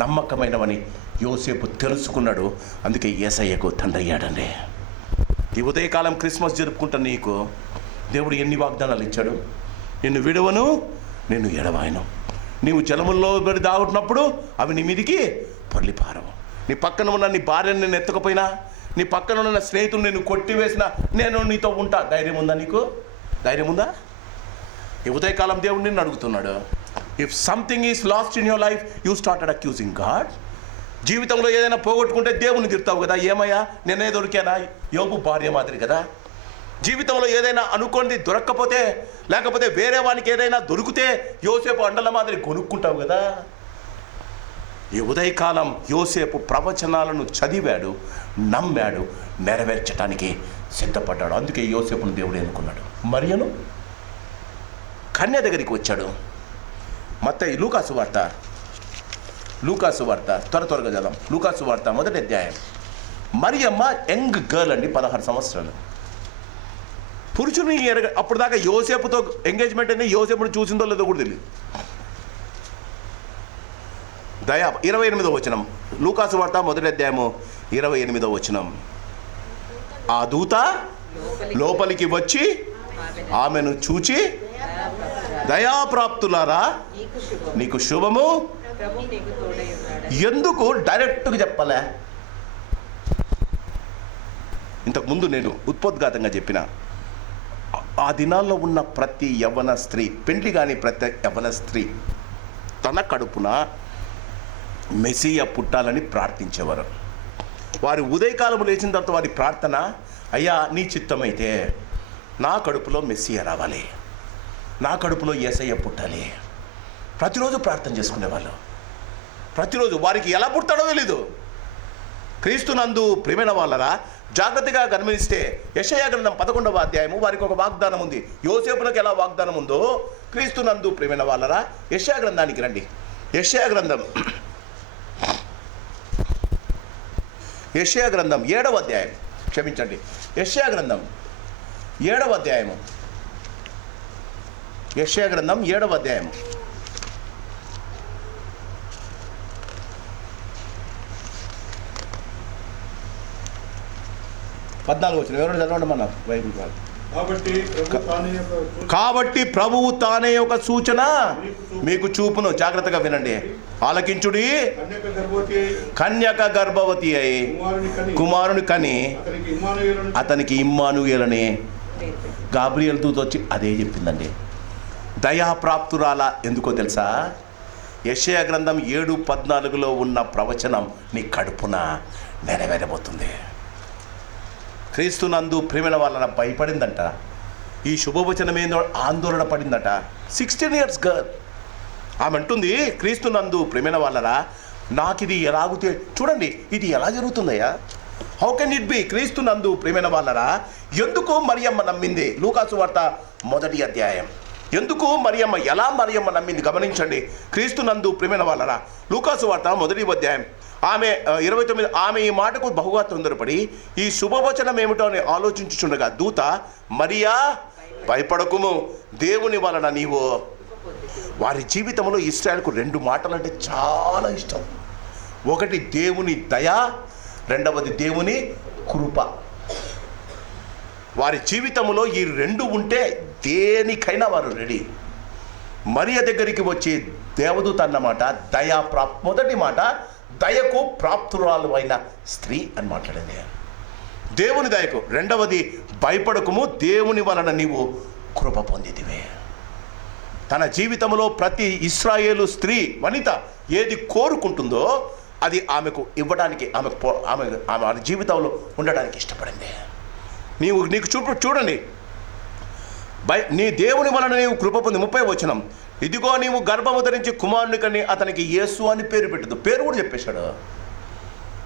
నమ్మకమైనవని యోసేపు తెలుసుకున్నాడు. అందుకే యేసయ్యకు తండ్రి అయ్యాడండి. ఈ ఉదయకాలం క్రిస్మస్ జరుపుకుంటున్న నీకు దేవుడు ఎన్ని వాగ్దానాలు ఇచ్చాడు? నిన్ను విడువను, నిన్ను ఎడవాయను. నీవు జలముల్లో దాగుతున్నప్పుడు అవి నీ మీదికి పొర్లిపారవు. నీ పక్కన ఉన్న నీ భార్యను నేను ఎత్తకపోయినా, నీ పక్కన ఉన్న స్నేహితులు నేను కొట్టివేసినా నేను నీతో ఉంటా. ధైర్యం ఉందా నీకు? ధైర్యం ఉందా? ఈ ఉదయకాలం దేవుడు నిన్ను అడుగుతున్నాడు. If something is lost in your life, you started accusing God. జీవితంలో ఏదైనా పోగొట్టుకుంటే దేవుని తిడతావు కదా, ఏమయ్యా నేనే దొరికానా? యోబు భార్య మాదిరి కదా. జీవితంలో ఏదైనా అనుకోండి దొరక్కపోతే, లేకపోతే వేరే వానికి ఏదైనా దొరికితే యోసేపు అండల మాదిరి కొనుక్కుంటావు కదా. ఈ ఉదయకాలం యోసేపు ప్రవచనాలను చదివాడు, నమ్మాడు, నెరవేర్చడానికి సిద్ధపడ్డాడు. అందుకే యోసేపును దేవుడు ఎన్నుకున్నాడు. మరియను కన్య దగ్గరికి వచ్చాడు. మత్తయి లూకాసు వార్త త్వరగా చదవం. లూకాసు వార్త 1వ అధ్యాయం. మరియమ్మ యంగ్ గర్ల్ అండి, 16 సంవత్సరాలు. పురుషుని అప్పుడు దాకా యోసేపుతో ఎంగేజ్మెంట్ అయింది. యోసేపుని చూసిందో లేదో కూడా తెలియదు. 28వ వచనం, లూకాసు వార్త 1వ అధ్యాయము 28వ వచనం. ఆ దూత లోపలికి వచ్చి ఆమెను చూచి, దయాప్రాప్తులారా నీకు శుభము. ఎందుకు డైరెక్ట్గా చెప్పలే? ఇంతకుముందు నేను ఉత్పోద్ఘాతంగా చెప్పిన, ఆ దినాల్లో ఉన్న ప్రతి యవ్వన స్త్రీ, పెండ్లి కాని ప్రతి యవ్వన స్త్రీ తన కడుపున మెస్సియా పుట్టాలని ప్రార్థించేవారు. వారి ఉదయకాలం లేచిన తర్వాత వారి ప్రార్థన, అయ్యా నీ చిత్తమైతే నా కడుపులో మెస్సియా రావాలి, నా కడుపులో యేసయ్య పుట్టాలి. ప్రతిరోజు ప్రార్థన చేసుకునేవాళ్ళు. ప్రతిరోజు వారికి ఎలా పుడతాడో తెలీదు. క్రీస్తునందు ప్రియమైన వాళ్ళరా, జాగ్రత్తగా గమనిస్తే యెషయా గ్రంథం 11వ అధ్యాయము వారికి ఒక వాగ్దానం ఉంది. యోసేపులకు ఎలా వాగ్దానం ఉందో క్రీస్తునందు ప్రియమైన వాళ్ళరా, యెషయా గ్రంథానికి రండి. యెషయా గ్రంథం 7వ అధ్యాయం, క్షమించండి, యెషయా గ్రంథం 7వ అధ్యాయము. యెషయా గ్రంథం 7వ అధ్యాయము 14వ వచనం. ఎవరు చదవండి మన బైబిల్ కాదు. కాబట్టి ప్రభువు తానే ఒక సూచన మీకు చూపును. జాగ్రత్తగా వినండి, ఆలకించుడి. కన్యక గర్భవతి అయి కుమారుని కని అతనికి ఇమ్మానుయేలని గాబ్రియల్ దూత వచ్చి అదే చెప్పిందండి. దయాప్రాప్తురాల ఎందుకో తెలుసా? యెషయా గ్రంథం 7:14లో ఉన్న ప్రవచనం నీ కడుపున నెరవేరబోతుంది. క్రీస్తునందు ప్రేమైన వాళ్ళ భయపడిందంట. ఈ శుభవచనం ఏందో ఆందోళన పడిందట. 16 years గర్ల్ ఆమె అంటుంది, క్రీస్తునందు ప్రేమైన వాళ్ళరా నాకు ఇది ఎలాగుతే చూడండి, ఇది ఎలా జరుగుతుందయ్యా? How can it be? క్రీస్తునందు ప్రేమైన వాళ్ళరా ఎందుకు మరియమ్మ నమ్మింది? లూకాసు వార్త 1వ అధ్యాయం. ఎందుకు మరియమ్మ, ఎలా మరియమ్మ నమ్మింది గమనించండి. క్రీస్తునందు ప్రేమైన వాళ్ళరా, లూకాసు వార్త 1వ అధ్యాయం ఆమె 29. ఆమె ఈ మాటకు బహుగా తొందరపడి ఈ శుభవచనం ఏమిటో అని ఆలోచించుచుండగా దూత, మరియా భయపడకుము, దేవుని వలన నీవు. వారి జీవితంలో ఇశ్రాయేలుకు 2 మాటలు అంటే చాలా ఇష్టం. ఒకటి దేవుని దయ, రెండవది దేవుని కృప. వారి జీవితంలో ఈ 2 ఉంటే దేనికైనా వారు రెడీ. మరియ దగ్గరికి వచ్చే దేవదూత అన్నమాట మొదటి మాట దయకు ప్రాప్తురాలు అయిన స్త్రీ అని మాట్లాడింది. దేవుని దయకు. రెండవది భయపడకుము, దేవుని వలన నీవు కృప పొందితివే. తన జీవితంలో ప్రతి ఇశ్రాయేలు స్త్రీ వనిత ఏది కోరుకుంటుందో అది ఆమెకు ఇవ్వడానికి, ఆమె జీవితంలో ఉండడానికి ఇష్టపడింది. నీకు చూడండి, నీ దేవుని వలన నీవు కృప పొంది. 30వ వచనం, ఇదిగో నీవు గర్భము ధరించి కుమారుని కని అతనికి యేసు అని పేరు పెట్టదు. పేరు కూడా చెప్పేశాడు.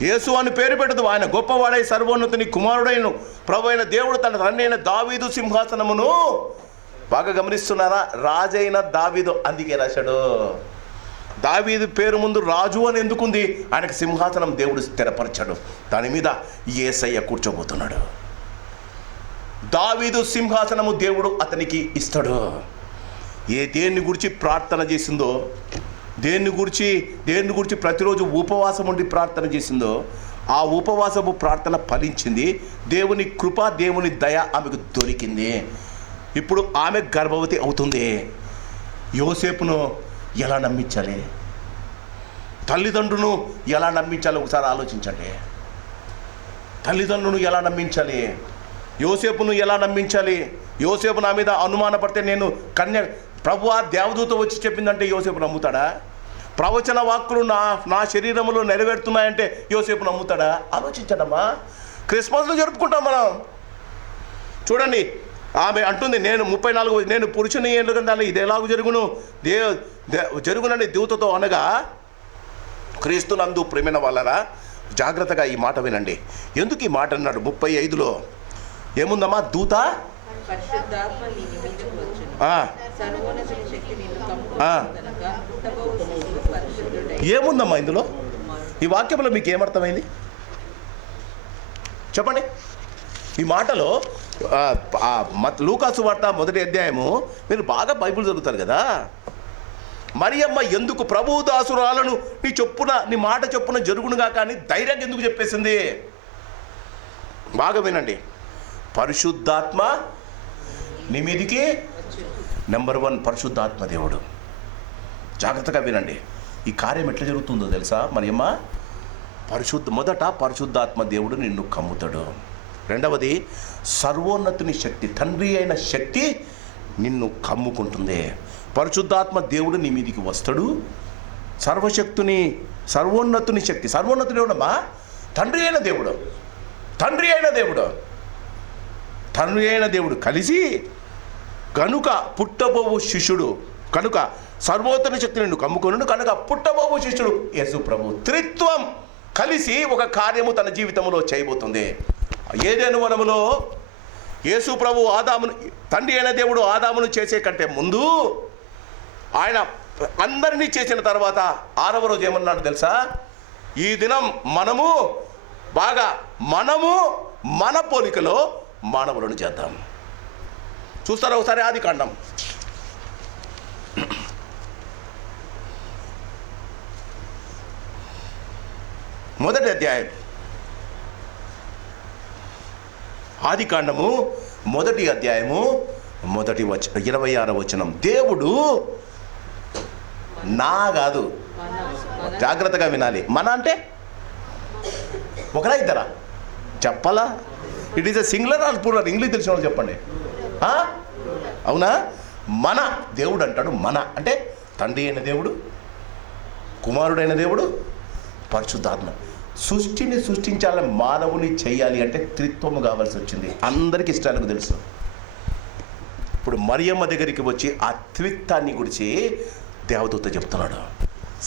యేసు అని పేరు పెట్టదు. ఆయన గొప్పవాడై సర్వోన్నతుని కుమారుడైన ప్రభు అయిన దేవుడు తన తండ్రి అయిన దావీదు సింహాసనమును, బాగా గమనిస్తున్నారా, రాజైన దావీదు అందుకే రాశాడు. దావీదు పేరు ముందు రాజు అని ఎందుకుంది? ఆయనకు సింహాసనం దేవుడు స్థిరపరచాడు. దాని మీద యేసయ్య కూర్చోబోతున్నాడు. దావీదు సింహాసనము దేవుడు అతనికి ఇస్తాడు. దేన్ని గురించి ప్రార్థన చేసిందో, దేన్ని గురించి ప్రతిరోజు ఉపవాసం ఉండి ప్రార్థన చేసిందో ఆ ఉపవాసపు ప్రార్థన ఫలించింది. దేవుని కృప, దేవుని దయ ఆమెకు దొరికింది. ఇప్పుడు ఆమె గర్భవతి అవుతుంది. యోసేపును ఎలా నమ్మించాలి? తల్లిదండ్రులను ఎలా నమ్మించాలి? ఒకసారి ఆలోచించండి. తల్లిదండ్రులను ఎలా నమ్మించాలి? యోసేపును ఎలా నమ్మించాలి? యోసేపు నా మీద అనుమానపడితే నేను ప్రభువా దేవదూత వచ్చి చెప్పిందంటే యోసేపు నమ్ముతాడా? ప్రవచన వాక్కులు నా శరీరంలో నెరవేరుతున్నాయంటే యోసేపు నమ్ముతాడా? ఆలోచించడమ్మా. క్రిస్మస్లో జరుపుకుంటాం మనం. చూడండి, ఆమె అంటుంది, నేను 34 నేను పురుషుని ఎందుకంటే ఇది ఎలాగూ జరుగునని దూతతో అనగా, క్రీస్తునందు ప్రేమైన వాళ్ళరా జాగ్రత్తగా ఈ మాట వినండి. ఎందుకు ఈ మాట అన్నాడు? 35లో ఏముందమ్మా? దూత పరిశుద్ధాత్మ నీ మీదకు వచ్చును, ఏముందమ్మా ఇందులో? ఈ వాక్యంలో మీకు ఏమర్థమైంది చెప్పండి? ఈ మాటలో లూకాసు వార్త 1వ అధ్యాయము, మీరు బాగా బైబిల్ చదువుతారు కదా. మరియమ్మ ఎందుకు ప్రభువు దాసురాలను నీ మాట చొప్పున జరుగునుగా కానీ ధైర్యంగా ఎందుకు చెప్పేసింది? బాగా వినండి. పరిశుద్ధాత్మ నీ మీదికి, నెంబర్ 1 పరిశుద్ధాత్మ దేవుడు. జాగ్రత్తగా వినండి. ఈ కార్యం ఎట్లా జరుగుతుందో తెలుసా? మరియమ్మ, మొదట పరిశుద్ధాత్మ దేవుడు నిన్ను కమ్ముతాడు. రెండవది, సర్వోన్నతుని శక్తి, తండ్రి అయిన శక్తి నిన్ను కమ్ముకుంటుంది. పరిశుద్ధాత్మ దేవుడు నీ మీదికి వస్తాడు. సర్వోన్నతుని శక్తి, సర్వోన్నతుడు ఎవడమ్మా? తండ్రి అయిన దేవుడు. తండ్రి అయిన దేవుడు కలిసి, కనుక పుట్టబోవు శిష్యుడు, కనుక సర్వోన్నత శక్తి నిన్ను కమ్ముకొనును, కనుక పుట్టబోవు శిష్యుడు యేసు ప్రభు. త్రిత్వం కలిసి ఒక కార్యము తన జీవితంలో చేయబోతుంది. ఏదైనా వనములో యేసు ప్రభు తండ్రి అయిన దేవుడు ఆదామును చేసే కంటే ముందు ఆయన అందరినీ చేసిన తర్వాత 6వ రోజు ఏమన్నాడు తెలుసా? ఈ దినం మనము మన పోలికలో మానవులను చేద్దాం. చూస్తారా ఒకసారి ఆదికాండం 1వ అధ్యాయం. ఆదికాండము 1వ అధ్యాయము 26వ వచనం. దేవుడు నా కాదు, జాగ్రత్తగా వినాలి. మన అంటే ఒకరా ఇద్దరా చెప్పాలా? It is a singular or plural? English తెలిసిన వాళ్ళు చెప్పండి. అవునా? మన దేవుడు అంటాడు. మన అంటే తండ్రి అయిన దేవుడు, కుమారుడైన దేవుడు, పరిశుద్ధాత్మ. సృష్టిని సృష్టించాలని, మానవుని చేయాలి అంటే త్రిత్వము కావాల్సి వచ్చింది. అందరికీ ఇష్టాలకు తెలుసు. ఇప్పుడు మరియమ్మ దగ్గరికి వచ్చి ఆ త్రిత్వాన్ని గురించి దేవదూత చెప్తున్నాడు.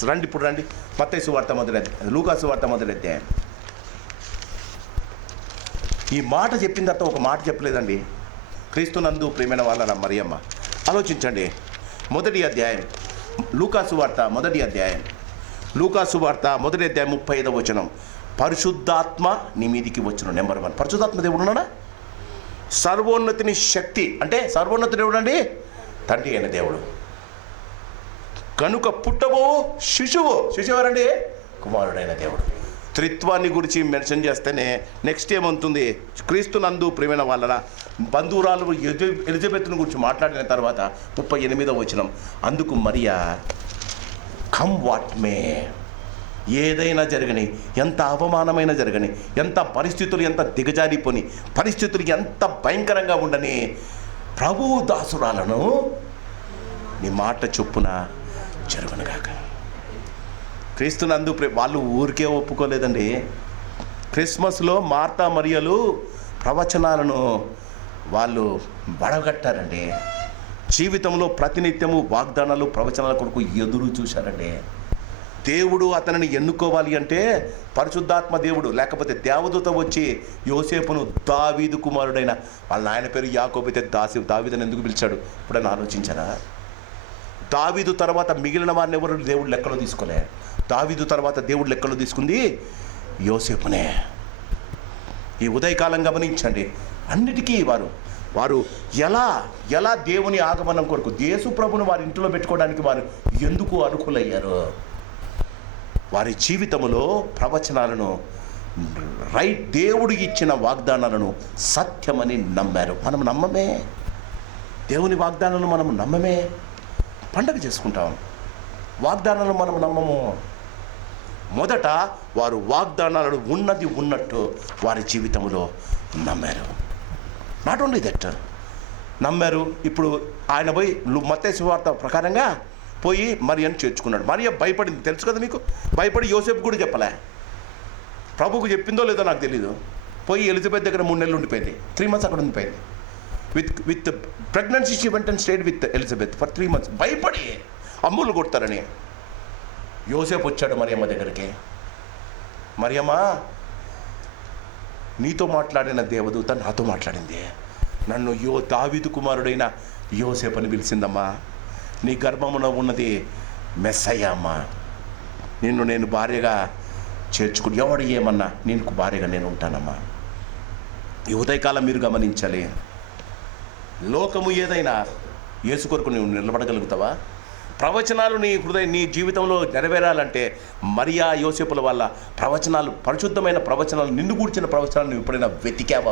రండి ఇప్పుడు రండి. మత్తయి సువార్త 1వ అధ్యాయం, లూకాసు వార్త 1వ అధ్యాయం. ఈ మాట చెప్పిన తర్వాత ఒక మాట చెప్పలేదండి. క్రీస్తునందు ప్రియమైన వాళ్ళ మరియమ్మ, ఆలోచించండి. 1వ అధ్యాయం లూకాసు వార్త 1వ అధ్యాయం, లూకాసు వార్త 1వ అధ్యాయం 35వ వచనం. పరిశుద్ధాత్మ నీ మీదికి వచ్చును. నెంబర్ 1 పరిశుద్ధాత్మ దేవుడు ఉన్నాడా? సర్వోన్నతిని శక్తి అంటే సర్వోన్నత దేవుడు అండి, తండ్రి అయిన దేవుడు. కనుక పుట్టబో శిశువు ఎవరండి? కుమారుడైన దేవుడు. త్రిత్వాన్ని గురించి మెన్షన్ చేస్తేనే నెక్స్ట్ ఏమవుతుంది? క్రీస్తునందు ప్రియమైన వాళ్ళ బంధువురాలు ఎలిజబెత్ను గురించి మాట్లాడిన తర్వాత 38వ వచనం. అందుకు మరియా, కమ్ వాట్ మే, ఏదైనా జరగని, ఎంత అవమానమైన జరగని, ఎంత పరిస్థితులు ఎంత దిగజారిపోని, పరిస్థితులు ఎంత భయంకరంగా ఉండని, ప్రభువు దాసురాలను నీ మాట చొప్పున జరుగునుగాక. క్రీస్తునందు వాళ్ళు ఊరికే ఒప్పుకోలేదండి. క్రిస్మస్లో మార్తా మరియలు ప్రవచనాలను వాళ్ళు బడగట్టారండి. జీవితంలో ప్రతినిత్యము వాగ్దానాలు, ప్రవచనాల కొరకు ఎదురు చూశారండి. దేవుడు అతనిని ఎన్నుకోవాలి అంటే పరిశుద్ధాత్మ దేవుడు, లేకపోతే దేవదూత వచ్చి యోసేపును దావీదు కుమారుడైన, వాళ్ళ నాయన పేరు యాకోబు అయితే దావీదుని ఎందుకు పిలిచాడు? ఇప్పుడైనా ఆలోచించారా? దావీదు తర్వాత మిగిలిన వారిని ఎవరు దేవుడు లెక్కలో తీసుకోలే. దావీదు తర్వాత దేవుడు లెక్కలో తీసుకుంది యోసేపునే. ఈ ఉదయకాలం గమనించండి. అన్నిటికీ వారు ఎలా దేవుని ఆగమనం కొరకు యేసు ప్రభును వారి ఇంట్లో పెట్టుకోవడానికి వారు ఎందుకు అనుకూలయ్యారు? వారి జీవితంలో ప్రవచనాలను, దేవుడు ఇచ్చిన వాగ్దానాలను సత్యమని నమ్మారు. మనం నమ్మమే. దేవుని వాగ్దానాలను మనం నమ్మమే. పండగ చేసుకుంటాం, వాగ్దానాలను మనం నమ్మము. మొదట వారు వాగ్దానాలను ఉన్నది ఉన్నట్టు వారి జీవితంలో నమ్మారు. నాట్ ఓన్లీ దట్, నమ్మారు. ఇప్పుడు ఆయన పోయి మత్తయి సువార్త ప్రకారంగా పోయి మరియను చేర్చుకున్నాడు. మరియ భయపడింది, తెలుసు కదా మీకు. భయపడి యోసేపు కూడా చెప్పలే. ప్రభువుకు చెప్పిందో లేదో నాకు తెలీదు. పోయి ఎలిజబెత్ దగ్గర 3 నెలలు ఉండిపోయింది. 3 months అక్కడ ఉండిపోయింది. With pregnancy she went and stayed with Elizabeth for 3 months. భయపడి అమ్ములు కొడతారని. యోసేపు వచ్చాడు మరియమ్మ దగ్గరికి. మరియమ్మ, నీతో మాట్లాడిన దేవదూత నాతో మాట్లాడింది. నన్ను దావీదు కుమారుడైన యోసేపు అని పిలిచిందమ్మా. నీ గర్భమున ఉన్నది మెస్సయ్య అమ్మా. నిన్ను నేను భార్యగా చేర్చుకుని ఎవడు ఏమన్నా నీకు భార్యగా నేను ఉంటానమ్మా. ఈ ఉదయకాలం మీరు గమనించాలి, లోకము ఏదైనా యేసు కొరకు నువ్వు నిలబడగలుగుతావా? ప్రవచనాలు నీ జీవితంలో నెరవేరాలంటే మరియా యోసేపుల వల్ల ప్రవచనాలు, పరిశుద్ధమైన ప్రవచనాలు, నిన్ను గూర్చిన ప్రవచనాలు నువ్వు ఎప్పుడైనా వెతికావా?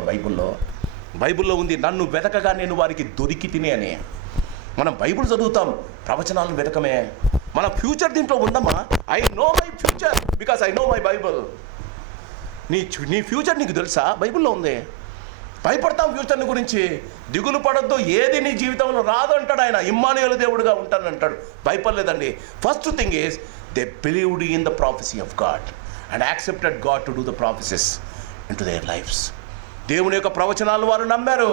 బైబిల్లో ఉంది, నన్ను వెతకగా నేను వారికి దొరికి తినే అని. మనం బైబిల్ చదువుతాం, ప్రవచనాలను వెతకమే. మన ఫ్యూచర్ దీంట్లో ఉందమ్మా. I know my future because I know my Bible. నీ ఫ్యూచర్ నీకు తెలుసా? బైబిల్లో ఉంది. భయపడతాం ఫ్యూచర్ని గురించి, దిగులు పడొద్దు, ఏది నీ జీవితంలో రాదు అంటాడు ఆయన. ఇమ్మానుయేలు దేవుడుగా ఉంటాను అంటాడు. భయపడలేదండి. First thing is they believed in the prophecy of God and accepted God to do the prophecies into their lives. దేవుని యొక్క ప్రవచనాలు వారు నమ్మారు.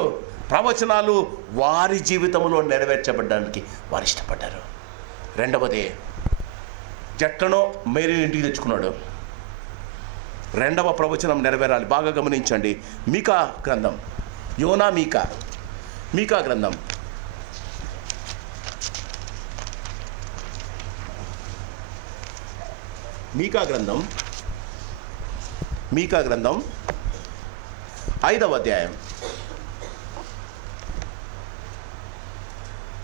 ప్రవచనాలు వారి జీవితంలో నెరవేర్చబడడానికి వారు ఇష్టపడ్డారు. రెండవది, జట్లను మేరీ ఇంటికి తెచ్చుకున్నాడు. రెండవ ప్రవచనం నెరవేరాలి. బాగా గమనించండి. మీకా గ్రంథం, యోనా మీకా గ్రంథం, మీకా గ్రంథం 5వ అధ్యాయం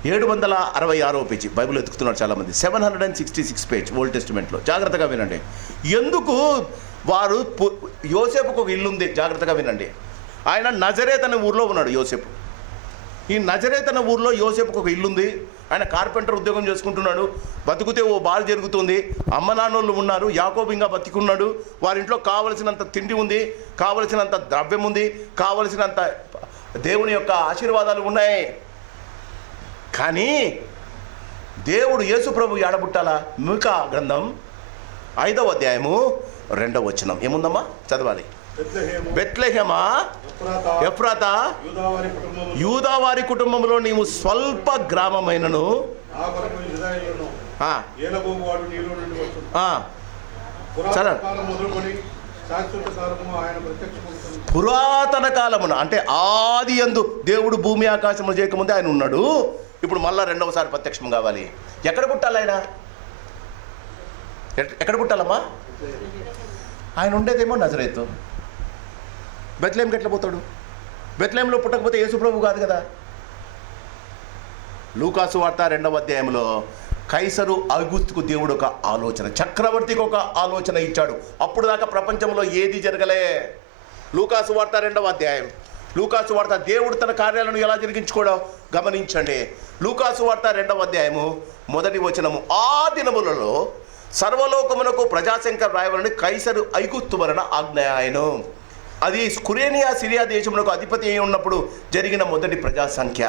766వ పేజీ. బైబిల్ ఎత్తుకుతున్నారు చాలామంది. 766 పేజ్ ఓల్డ్ టెస్టిమెంట్లో. జాగ్రత్తగా వినండి. ఎందుకు వారు యోసేపుకు ఒక ఇల్లు ఉంది. జాగ్రత్తగా వినండి. ఆయన నజరేత్ అనే ఊర్లో ఉన్నాడు యోసేపు. ఈ నజరేత్ అనే ఊర్లో యోసేపుకు ఒక ఇల్లుంది. ఆయన కార్పెంటర్ ఉద్యోగం చేసుకుంటున్నాడు. బతుకుతే ఓ బాధ జరుగుతుంది. అమ్మ నాన్నోళ్ళు ఉన్నారు. యాకోబు ఇంకా బతికున్నాడు. వారింట్లో కావలసినంత తిండి ఉంది, కావలసినంత ద్రవ్యం ఉంది, కావలసినంత దేవుని యొక్క ఆశీర్వాదాలు ఉన్నాయి. కానీ దేవుడు యేసు ప్రభు ఏడబుట్టాలా? మీకా గ్రంథం 5వ అధ్యాయము 2వ వచనం ఏముందమ్మా? చదవాలి. బెత్లెహేమా ఎఫ్రాతా, యూదావారి కుటుంబంలో నీవు స్వల్ప గ్రామమైనను పురాతన కాలమున, అంటే ఆది యందు దేవుడు భూమి ఆకాశము చేయకముందే ఆయన ఉన్నాడు. ఇప్పుడు మళ్ళా రెండవసారి ప్రత్యక్షం కావాలి. ఎక్కడ పుట్టాలి ఆయన? ఎక్కడ పుట్టాలమ్మా? ఆయన ఉండేదేమో నజరేతు. బెత్లెహేంకి ఎట్లా పోతాడు? బెత్లెహేంలో పుట్టకపోతే యేసుప్రభు కాదు కదా. లూకాసు వార్త 2వ అధ్యాయంలో కైసరు అగుస్తుకు దేవుడు ఒక ఆలోచన, చక్రవర్తికి ఒక ఆలోచన ఇచ్చాడు. అప్పుడు దాకా ప్రపంచంలో ఏది జరగలే. లూకాసు వార్త 2వ అధ్యాయం. లూకాసు వార్త దేవుడు తన కార్యాలను ఎలా జరిగించుకోవడం గమనించండి. లూకాసు వార్త 2వ అధ్యాయము 1వ వచనము. ఆ దినములలో సర్వలోకమునకు ప్రజాశంక రాయవలని కైసరు ఐగుప్తు వలన ఆజ్ఞాయను. అది కురేనియా సిరియా దేశమునకు అధిపతి అయి ఉన్నప్పుడు జరిగిన మొదటి ప్రజా సంఖ్య.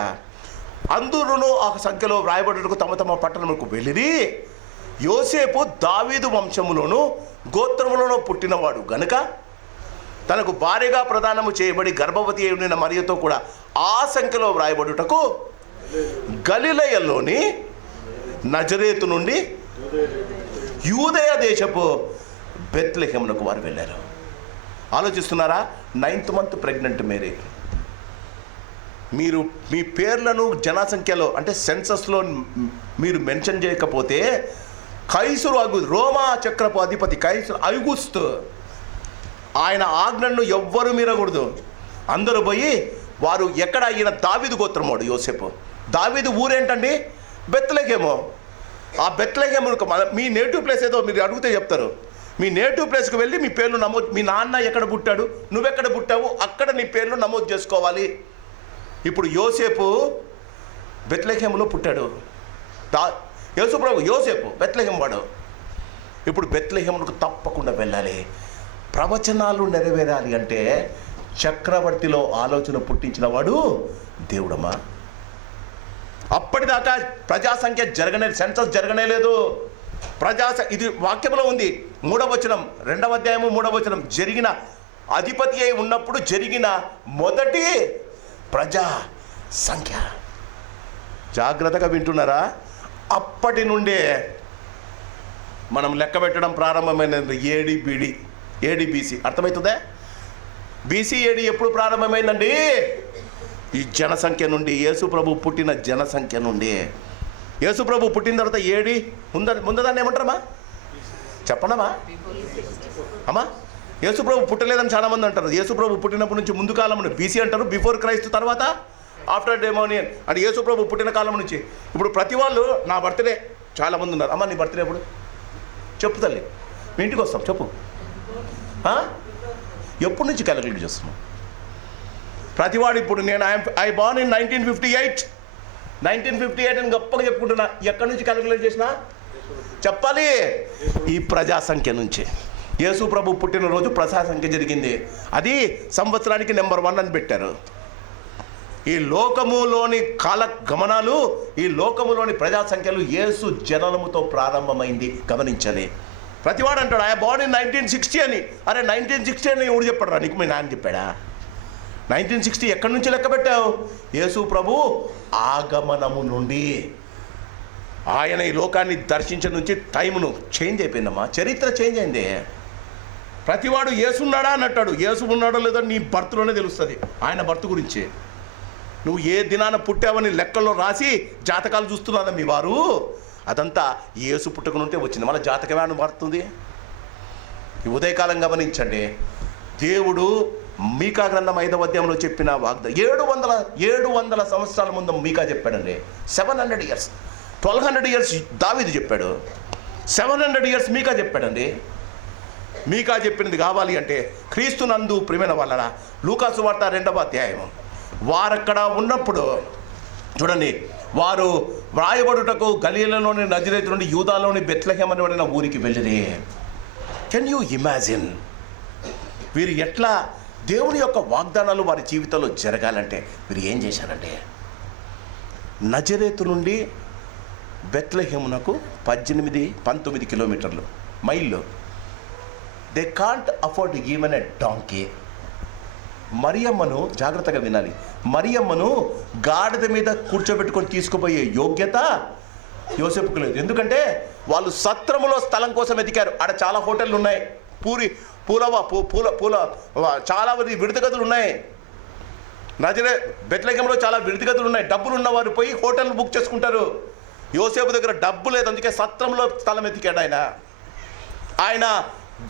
అందరూ ఆ సంఖ్యలో వ్రాయబడుటకు తమ తమ పట్టణములకు వెళ్ళిరి. యోసేపు దావీదు వంశములోను గోత్రములోనూ పుట్టినవాడు గనుక తనకు భార్యగా ప్రదానము చేయబడి గర్భవతి అయి ఉన్న మరియతో కూడా ఆ సంఖ్యలో వ్రాయబడుటకు గలిలయలోని నజరేతు నుండి యూదయ దేశపు బెత్లెహేమునకు వారు వెళ్ళారు. ఆలోచిస్తున్నారా? 9th month pregnant Mary. మీరు మీ పేర్లను జనసంఖ్యలో అంటే సెన్సస్లో మీరు మెన్షన్ చేయకపోతే కైసరు రోమా చక్రపు అధిపతి కైసరు ఐగుస్తు ఆయన ఆజ్ఞను ఎవ్వరూ మీరకూడదు. అందరూ పోయి వారు ఎక్కడ, ఈయన దావీదు గోత్రమోడు యోసేపు. దావీదు ఊరేంటండి? బెత్లెహేము. ఆ బెత్లెహేము మీ నేటివ్ ప్లేస్ ఏదో మీరు అడిగితే చెప్తారు. మీ నేటివ్ ప్లేస్కి వెళ్ళి మీ పేర్లు నమోదు, మీ నాన్న ఎక్కడ పుట్టాడు, నువ్వెక్కడ పుట్టావు, అక్కడ నీ పేర్లు నమోదు చేసుకోవాలి. ఇప్పుడు యోసేపు బెత్లెహేములో పుట్టాడు. యేసుప్రభు యోసేపు బెత్లెహేం వాడు. ఇప్పుడు బెత్లెహేములకు తప్పకుండా వెళ్ళాలి. ప్రవచనాలు నెరవేరాలి అంటే చక్రవర్తిలో ఆలోచన పుట్టించిన వాడు దేవుడమ్మా. అప్పటిదాకా ప్రజా సంఖ్య సెన్సస్ జరగనే లేదు. ఇది వాక్యంలో ఉంది. 3వ వచనం, 2వ అధ్యాయము 3వ వచనం. జరిగిన అధిపతి అయి ఉన్నప్పుడు జరిగిన మొదటి ప్రజా సంఖ్య. జాగ్రత్తగా వింటున్నారా? అప్పటి నుండే మనం లెక్క పెట్టడం ప్రారంభమైనది. AD BC. అర్థమవుతుందా? బీసీ ఏడి ఎప్పుడు ప్రారంభమైందండి? ఈ జనసంఖ్య నుండి, యేసు ప్రభు పుట్టిన జనసంఖ్య నుండి, యేసు ప్రభు పుట్టిన తర్వాత ఏడి ముందదాన్ని ఏమంటారమ్మా చెప్పనమ్మా అమ్మా? యేసు ప్రభు పుట్టలేదని చాలామంది అంటారు. యేసు ప్రభు పుట్టినప్పటి నుంచి ముందు కాలం బీసీ అంటారు, బిఫోర్ క్రైస్ట్, తర్వాత ఆఫ్టర్ డెమోనియన్ అంటే యేసు ప్రభు పుట్టిన కాలం నుంచి. ఇప్పుడు ప్రతి వాళ్ళు నా బర్త్డే చాలామంది ఉన్నారు. అమ్మ నీ బర్త్డే ఎప్పుడు చెప్పు తల్లి, మీ ఇంటికి వస్తాం చెప్పు. ఎప్పటి నుంచి క్యాలిక్యులేట్ చేస్తున్నాం? ప్రతివాడు ఇప్పుడు నేను ఐ బార్న్ ఇన్ 1958 అని గొప్పగా చెప్పుకుంటున్నా. ఎక్కడి నుంచి క్యాలిక్యులేట్ చేసినా చెప్పాలి? ఈ ప్రజాసంఖ్య నుంచి. యేసు ప్రభు పుట్టినరోజు ప్రజాసంఖ్య జరిగింది. అది సంవత్సరానికి నెంబర్ 1 అని పెట్టారు. ఈ లోకములోని కాల గమనాలు, ఈ లోకములోని ప్రజాసంఖ్యలు యేసు జననముతో ప్రారంభమైంది. గమనించాలి. ప్రతివాడు అంటాడు ఐ బార్న్ ఇన్ 1960 అని. అరే 1960 అని ఎవడు చెప్పాడు రా నీకు? మీ నాన్న చెప్పాడా? 1960 ఎక్కడి నుంచి లెక్క పెట్టావు? యేసు ప్రభు ఆగమనము నుండి. ఆయన ఈ లోకాన్ని దర్శించిన నుంచి టైమును చేంజ్ అయిపోయిందమ్మా, చరిత్ర చేంజ్ అయింది. ప్రతివాడు యేసున్నాడా అని అంటాడు. యేసు ఉన్నాడో లేదో నీ బర్త్లోనే తెలుస్తుంది, ఆయన బర్త్ గురించి. నువ్వు ఏ దినాన పుట్టావని లెక్కల్లో రాసి జాతకాలు చూస్తున్నారా మీ వారు? అదంతా యేసు పుట్టకనుంటే వచ్చింది. మళ్ళీ జాతకమే అని మారుతుంది. ఈ ఉదయకాలం గమనించండి. దేవుడు మీకా గ్రంథం 5వ అధ్యాయంలో చెప్పిన వాగ్దానం 700 సంవత్సరాల ముందు మీకా చెప్పాడండి. 700 years, 1200 years దావీదు చెప్పాడు, 700 years మీకా చెప్పాడండి. మీకా చెప్పినది కావాలి అంటే క్రీస్తునందు ప్రియమైన వాళ్ళరా, లూకాసు వార్త 2వ అధ్యాయం. వారక్కడ ఉన్నప్పుడు చూడండి, వారు వ్రాయబడుటకు గలీలలోని నజరేతు నుండి యూదాలోని బెత్లెహేమ్ అనబడిన ఊరికి వెళ్ళిరి. Can you imagine? వీరు ఎట్లా దేవుని యొక్క వాగ్దానాలు వారి జీవితంలో జరగాలంటే వీరు ఏం చేశారంటే, నజరేతు నుండి బెత్లెహేమునకు 19 కిలోమీటర్లు మైళ్ళు. They can't afford even a donkey. మరియమ్మను జాగ్రత్తగా వినాలి. మరియమ్మను గాడిద మీద కూర్చోబెట్టుకొని తీసుకుపోయే యోగ్యత యోసేపుకు లేదు. ఎందుకంటే వాళ్ళు సత్రములో స్థలం కోసం వెతికారు. ఆడ చాలా హోటళ్ళు ఉన్నాయి, పూల చాలా విడత గదులు ఉన్నాయి. బెత్లెహేములో చాలా విడత గదులు ఉన్నాయి. డబ్బులు ఉన్నవారు పోయి హోటల్ బుక్ చేసుకుంటారు. యోసేపు దగ్గర డబ్బు లేదు, అందుకే సత్రంలో స్థలం వెతికాడు ఆయన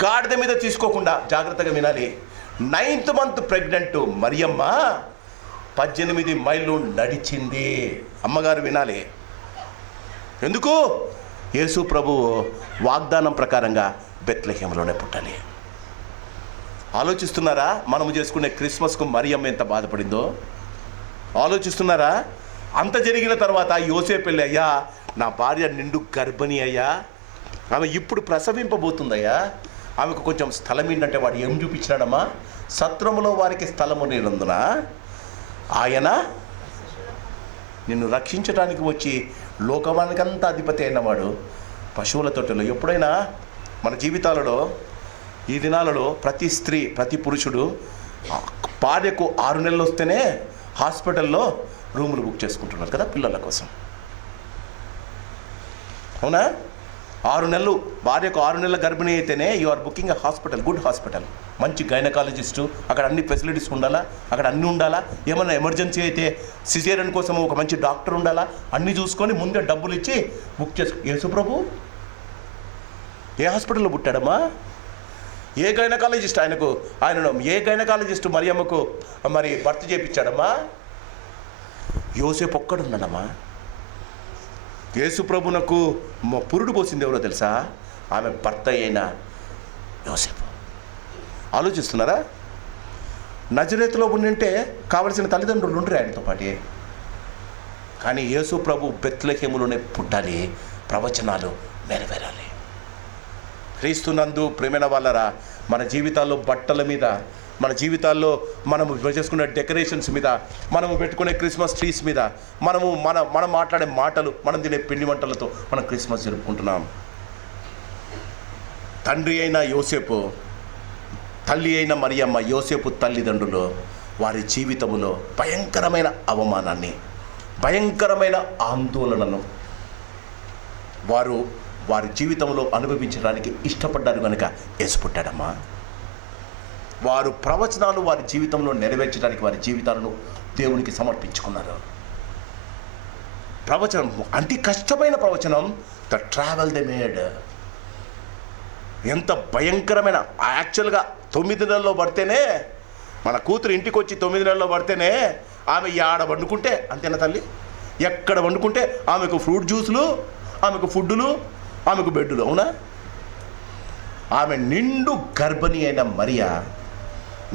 గాడిద మీద తీసుకోకుండా. జాగ్రత్తగా వినాలి. 9th month ప్రెగ్నెంట్ మరియమ్మ 18 మైళ్ళు నడిచింది. అమ్మగారు వినాలి. ఎందుకు? యేసు ప్రభు వాగ్దానం ప్రకారంగా బెత్లెహేములోనే పుట్టాలి. ఆలోచిస్తున్నారా? మనము చేసుకునే క్రిస్మస్కు మరియమ్మ ఎంత బాధపడిందో ఆలోచిస్తున్నారా? అంత జరిగిన తర్వాత యోసేపు వెళ్ళి, అయ్యా నా భార్య నిండు గర్భిణి అయ్యా, ఆమె ఇప్పుడు ప్రసవింపబోతుందయ్యా, ఆమెకు కొంచెం స్థలం ఏంటంటే వాడు ఏం చూపించినాడమ్మా? సత్రములో వారికి స్థలము లేనందున ఆయన నిన్ను రక్షించడానికి వచ్చి లోకవానికంతా అధిపతి అయినవాడు పశువుల తొట్టెలో. ఎప్పుడైనా మన జీవితాలలో ఈ దినాలలో ప్రతి స్త్రీ, ప్రతి పురుషుడు భార్యకు 6 నెలలు వస్తేనే హాస్పిటల్లో రూములు బుక్ చేసుకుంటున్నారు కదా పిల్లల కోసం. అవునా? 6 నెలలు భార్యకు 6 నెలల గర్భిణీ అయితేనే you are booking a hospital, good hospital, మంచి గైనకాలజిస్టు, అక్కడ అన్ని ఫెసిలిటీస్ ఉండాలా, అక్కడ అన్నీ ఉండాలా. ఏమన్నా ఎమర్జెన్సీ అయితే సిజేరియన్ కోసం ఒక మంచి డాక్టర్ ఉండాలా. అన్నీ చూసుకొని ముందే డబ్బులు ఇచ్చి బుక్ చేసుకో. యేసు ప్రభు ఏ హాస్పిటల్లో పుట్టాడమ్మా? ఏ గైనకాలజిస్ట్ ఆయనను ఏ గైనకాలజిస్ట్ మరియమ్మకు మరి భర్తీ చేయించాడమ్మా? యోసేపు ఒక్కడున్నాడమ్మా. యేసు ప్రభునకు పురుడు పోసింది ఎవరో తెలుసా? ఆమె భర్త అయిన యోసేపు. ఆలోచిస్తున్నారా? నజరేతులో ఉండింటే కావలసిన తల్లిదండ్రులు ఉండరు ఆయనతో పాటి. కానీ యేసు ప్రభు బెత్లెహేములోనే పుట్టాలి, ప్రవచనాలు నెరవేరాలి. క్రీస్తునందు ప్రేమైన వాళ్ళరా, మన జీవితాల్లో బట్టల మీద, మన జీవితాల్లో మనము చేసుకునే డెకరేషన్స్ మీద, మనము పెట్టుకునే క్రిస్మస్ ట్రీస్ మీద, మనం మాట్లాడే మాటలు, మనం తినే పిండి వంటలతో మనం క్రిస్మస్ జరుపుకుంటున్నాం. తండ్రి అయిన యోసేపు, తల్లి అయిన మరియమ్మ, యోసేపు తల్లిదండ్రులు వారి జీవితంలో భయంకరమైన అవమానాన్ని, భయంకరమైన ఆందోళనను వారి జీవితంలో అనుభవించడానికి ఇష్టపడ్డారు కనుక యేసు పుట్టాడమ్మా. వారు ప్రవచనాలు వారి జీవితంలో నెరవేర్చడానికి వారి జీవితాలను దేవునికి సమర్పించుకున్నారు. ప్రవచనం అతి కష్టమైన ప్రవచనం, ద ట్రావెల్ దే మేడ్. ఎంత భయంకరమైన, యాక్చువల్గా 9 నెలల్లో పడితేనే, మన కూతురు ఇంటికి వచ్చి 9 నెలల్లో పడితేనే ఆమె ఆడ వండుకుంటే అంతేనా తల్లి, ఎక్కడ వండుకుంటే ఆమెకు ఫ్రూట్ జ్యూసులు, ఆమెకు ఫుడ్డులు, ఆమెకు బెడ్డులు, అవునా? ఆమె నిండు గర్భిణి అయిన మరియా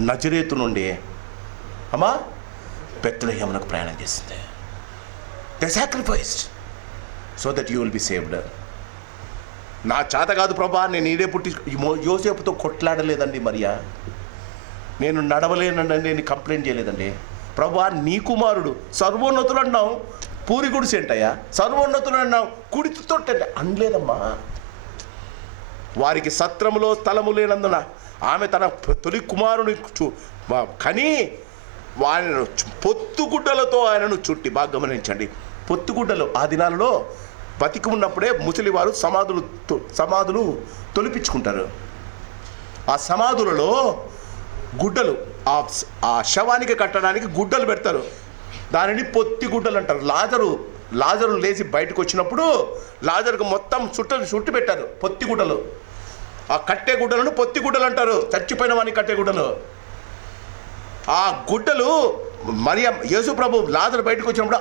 నజరేతు నుండి అమ్మా బెత్లెహేమునకు ప్రయాణం చేసింది. They sacrificed so that you will be saved. నా చేత కాదు ప్రభా, నేను ఈడే పుట్టి యోసేపుతో కొట్లాడలేదండి మరియా, నేను నడవలేనండి, నేను కంప్లైంట్ చేయలేదండి. ప్రభా నీ కుమారుడు సర్వోన్నతులు అన్నావు, పూరి గుడిసి ఏంటయ్యా, సర్వోన్నతులు అన్నావు, కుడితి తొట్టంటే అనలేదమ్మా. వారికి సత్రములో స్థలము లేనందున ఆమె తన తొలి కుమారుని కని వారిని పొత్తుగుడ్డలతో ఆయనను చుట్టి, బాగా గమనించండి, పొత్తుగుడ్డలు ఆ దినాలలో బతికి ఉన్నప్పుడే ముసలివారు సమాధులు తొలిపించుకుంటారు. ఆ సమాధులలో గుడ్డలు, ఆ శవానికి కట్టడానికి గుడ్డలు పెడతారు, దానిని పొత్తి గుడ్డలు అంటారు. లాజరు లేచి బయటకు వచ్చినప్పుడు లాజరుకు మొత్తం చుట్టి పెట్టారు పొత్తి గుడ్డలు. ఆ కట్టే గుడ్డలను పొత్తి గుడ్డలు అంటారు, చచ్చిపోయిన వానికి కట్టే గుడ్డలు. ఆ గుడ్డలు మరియ యేసు ప్రభు లాజరు బయటకు వచ్చినప్పుడు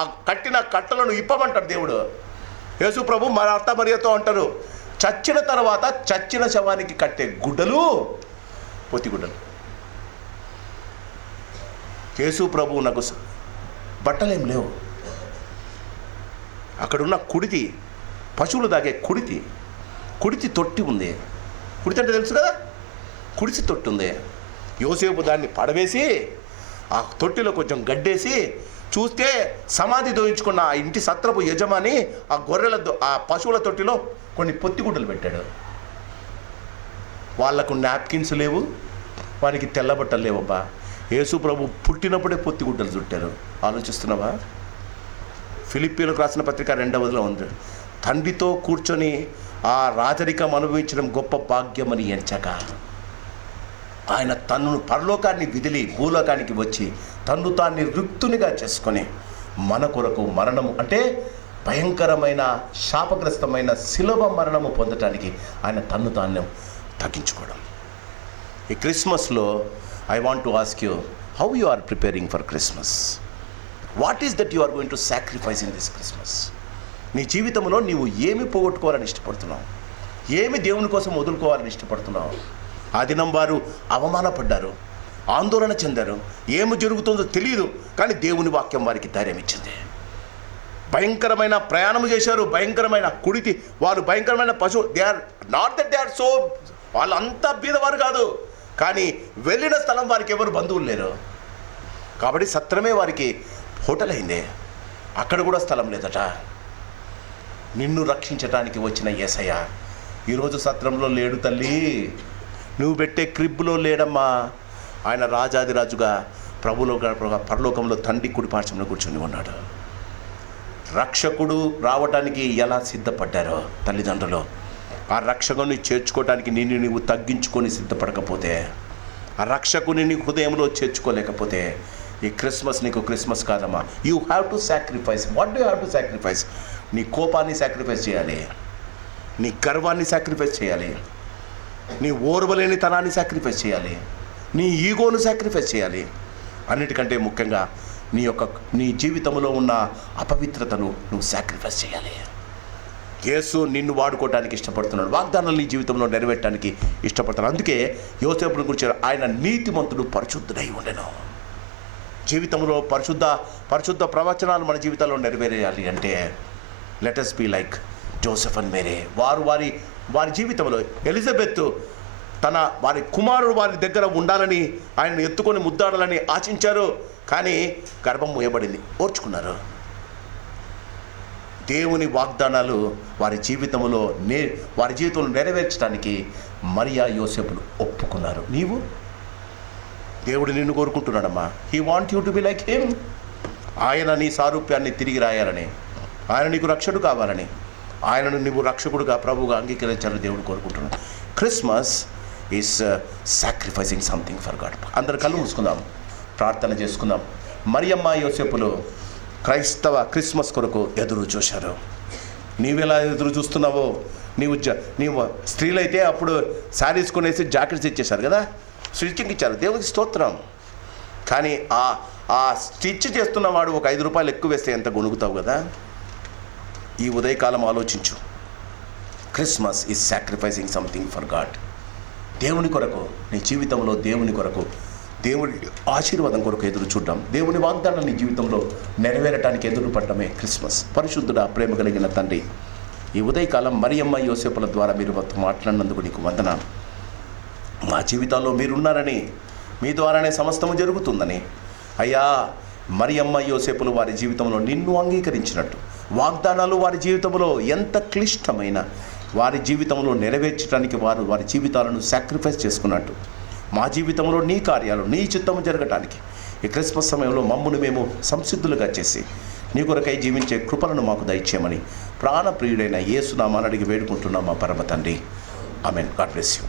ఆ కట్టిన కట్టలను ఇప్పమంటాడు దేవుడు. యేసు ప్రభు మన అత్త మరియతో అంటారు, చచ్చిన తర్వాత చచ్చిన శవానికి కట్టే గుడ్డలు పొత్తి గుడ్డలు. యేసు ప్రభు నాకు బట్టలేం లేవు, అక్కడున్న కుడితి, పశువులు తాగే కుడితి తొట్టి ఉంది. కుడితి అంటే తెలుసు కదా, కుడితి తొట్టి ఉంది. యోసేపు దాన్ని పడవేసి ఆ తొట్టిలో కొంచెం గడ్డేసి చూస్తే సమాధి దోయించుకున్న ఆ ఇంటి సత్రపు యజమాని ఆ పశువుల తొట్టిలో కొన్ని పొత్తిగుడ్డలు పెట్టాడు. వాళ్లకు నాప్కిన్స్ లేవు, వారికి తెల్ల బట్టలు లేవబ్బా. యేసు ప్రభు పుట్టినప్పుడే పొత్తిగుడ్డలు చుట్టారు. ఆలోచిస్తున్నావా? ఫిలిప్పీలకు రాసిన పత్రిక 2వదిలో ఉంది, తండ్రితో కూర్చొని ఆ రాజరికం అనుభవించడం గొప్ప భాగ్యమని ఎంచక ఆయన తన్ను పరలోకాన్ని విదిలి భూలోకానికి వచ్చి తన్ను తాన్ని రిక్తునిగా చేసుకొని మన కొరకు మరణము అంటే భయంకరమైన శాపగ్రస్తమైన శిలువ మరణము పొందటానికి ఆయన తన్ను తాను తగ్గించుకోవడం. ఈ క్రిస్మస్లో I want to ask you, how you are preparing for Christmas? What is that you are going to sacrifice in this Christmas? నీ జీవితంలో నీవు ఏమి పోగొట్టుకోవాలని ఇష్టపడుతున్నావు, ఏమి దేవుని కోసం వదులుకోవాలని ఇష్టపడుతున్నావు? ఆ దినం వారు అవమానపడ్డారు, ఆందోళన చెందారు, ఏమి జరుగుతుందో తెలియదు, కానీ దేవుని వాక్యం వారికి ధైర్యం ఇచ్చింది. భయంకరమైన ప్రయాణం చేశారు, భయంకరమైన కుడితి, వాళ్ళు భయంకరమైన పశువు. They are not that they are so, వాళ్ళంతా బీదవారు కాదు, కానీ వెళ్ళిన స్థలం వారికి ఎవరు బంధువులు లేరు కాబట్టి సత్రమే వారికి హోటల్ అయింది. అక్కడ కూడా స్థలం లేదట. నిన్ను రక్షించటానికి వచ్చిన యేసయ్య ఈరోజు సత్రంలో లేడు తల్లి, నువ్వు పెట్టే క్రిబ్లో లేడమ్మా. ఆయన రాజాదిరాజుగా పరలోకంలో తండ్రి కుడి పార్శ్వంలో కూర్చొని ఉన్నాడు. రక్షకుడు రావటానికి ఎలా సిద్ధపడ్డారో తల్లిదండ్రులు, ఆ రక్షకుని చేర్చుకోవటానికి నిన్ను నువ్వు తగ్గించుకొని సిద్ధపడకపోతే, ఆ రక్షకుని నీ హృదయంలో చేర్చుకోలేకపోతే ఈ క్రిస్మస్ నీకు క్రిస్మస్ కాదమ్మా. You have to sacrifice. What do have to sacrifice? నీ కోపాన్ని సాక్రిఫైస్ చేయాలి, నీ గర్వాన్ని సాక్రిఫైస్ చేయాలి, నీ ఓర్వలేని తనాన్ని సాక్రిఫైస్ చేయాలి, నీ ఈగోను సాక్రిఫైస్ చేయాలి. అన్నిటికంటే ముఖ్యంగా నీ జీవితంలో ఉన్న అపవిత్రతను నువ్వు సాక్రిఫైస్ చేయాలి. యేసు నిన్ను వాడుకోవడానికి ఇష్టపడుతున్నాడు, వాగ్దానాలు నీ జీవితంలో నెరవేర్చడానికి ఇష్టపడుతున్నాడు. అందుకే యోసేపుని గురించి ఆయన నీతిమంతుడు పరిశుద్ధుడై ఉండెను. జీవితంలో పరిశుద్ధ ప్రవచనాలు మన జీవితంలో నెరవేరేయాలి అంటే let us be like Joseph and Mary. వారి జీవితంలో ఎలిజబెత్ వారి కుమారుడు వారి దగ్గర ఉండాలని, ఆయనను ఎత్తుకొని ముద్దాడాలని ఆశించారు, కానీ గర్భం మూయబడింది, ఓర్చుకున్నారు. దేవుని వాగ్దానాలు వారి జీవితంలో నెరవేర్చడానికి మరియా యోసేపులు ఒప్పుకున్నారు. నీవు, దేవుడు నిన్ను కోరుకుంటున్నాడమ్మా. He want you to be like him. ఆయన నీ సారూప్యాన్ని తిరిగి రాయాలని, ఆయన నీకు రక్షకుడు కావాలని, ఆయనను నువ్వు రక్షకుడుగా ప్రభువుగా అంగీకరించాలని దేవుడు కోరుకుంటున్నాడు. Christmas is sacrificing something for God. అందరు కళ్ళు మూసుకుందాం, ప్రార్థన చేసుకుందాం. మరియమ్మ యోసేపులు క్రైస్తవ క్రిస్మస్ కొరకు ఎదురు చూశారు. నీవెలా ఎదురు చూస్తున్నావో, నీవు స్త్రీలైతే అప్పుడు శారీస్ కొనేసి జాకెట్స్ ఇచ్చేశారు కదా, స్టిచ్చింగ్ ఇచ్చారు, దేవునికి స్తోత్రం. కానీ ఆ స్టిచ్ చేస్తున్న వాడు ఒక 5 రూపాయలు ఎక్కువ వేస్తే ఎంత గొణుగుతావు కదా. ఈ ఉదయకాలం ఆలోచించు. Christmas is sacrificing something for God. దేవుని కొరకు, నీ జీవితంలో దేవుని కొరకు, దేవుని ఆశీర్వాదం కొరకు ఎదురు చూడడం, దేవుని వాగ్దానం నీ జీవితంలో నెరవేరటానికి ఎదురు పడటమే క్రిస్మస్. పరిశుద్ధుడా, ప్రేమ కలిగిన తండ్రి, ఈ ఉదయకాలం మరియమ్మ యోసేపుల ద్వారా మీరు మాట్లాడినందుకు నీకు వందనాలు. మా జీవితాల్లో మీరున్నారని, మీ ద్వారానే సమస్తము జరుగుతుందని, అయ్యా మరియమ్మ యోసేపులు వారి జీవితంలో నిన్ను అంగీకరించినట్టు, వాగ్దానాలు వారి జీవితంలో ఎంత క్లిష్టమైన వారి జీవితంలో నెరవేర్చడానికి వారి జీవితాలను సాక్రిఫైస్ చేసుకున్నట్టు, మా జీవితంలో నీ కార్యాలు, నీ చిత్తము జరగటానికి ఈ క్రిస్మస్ సమయంలో మమ్మును మేము సంసిద్ధులుగా చేసి నీ కొరకై జీవించే కృపలను మాకు దయచేయమని ప్రాణప్రియుడైన యేసు నామమున అడిగి వేడుకుంటున్నాం మా పరమ తండ్రి. ఆమేన్. God bless you.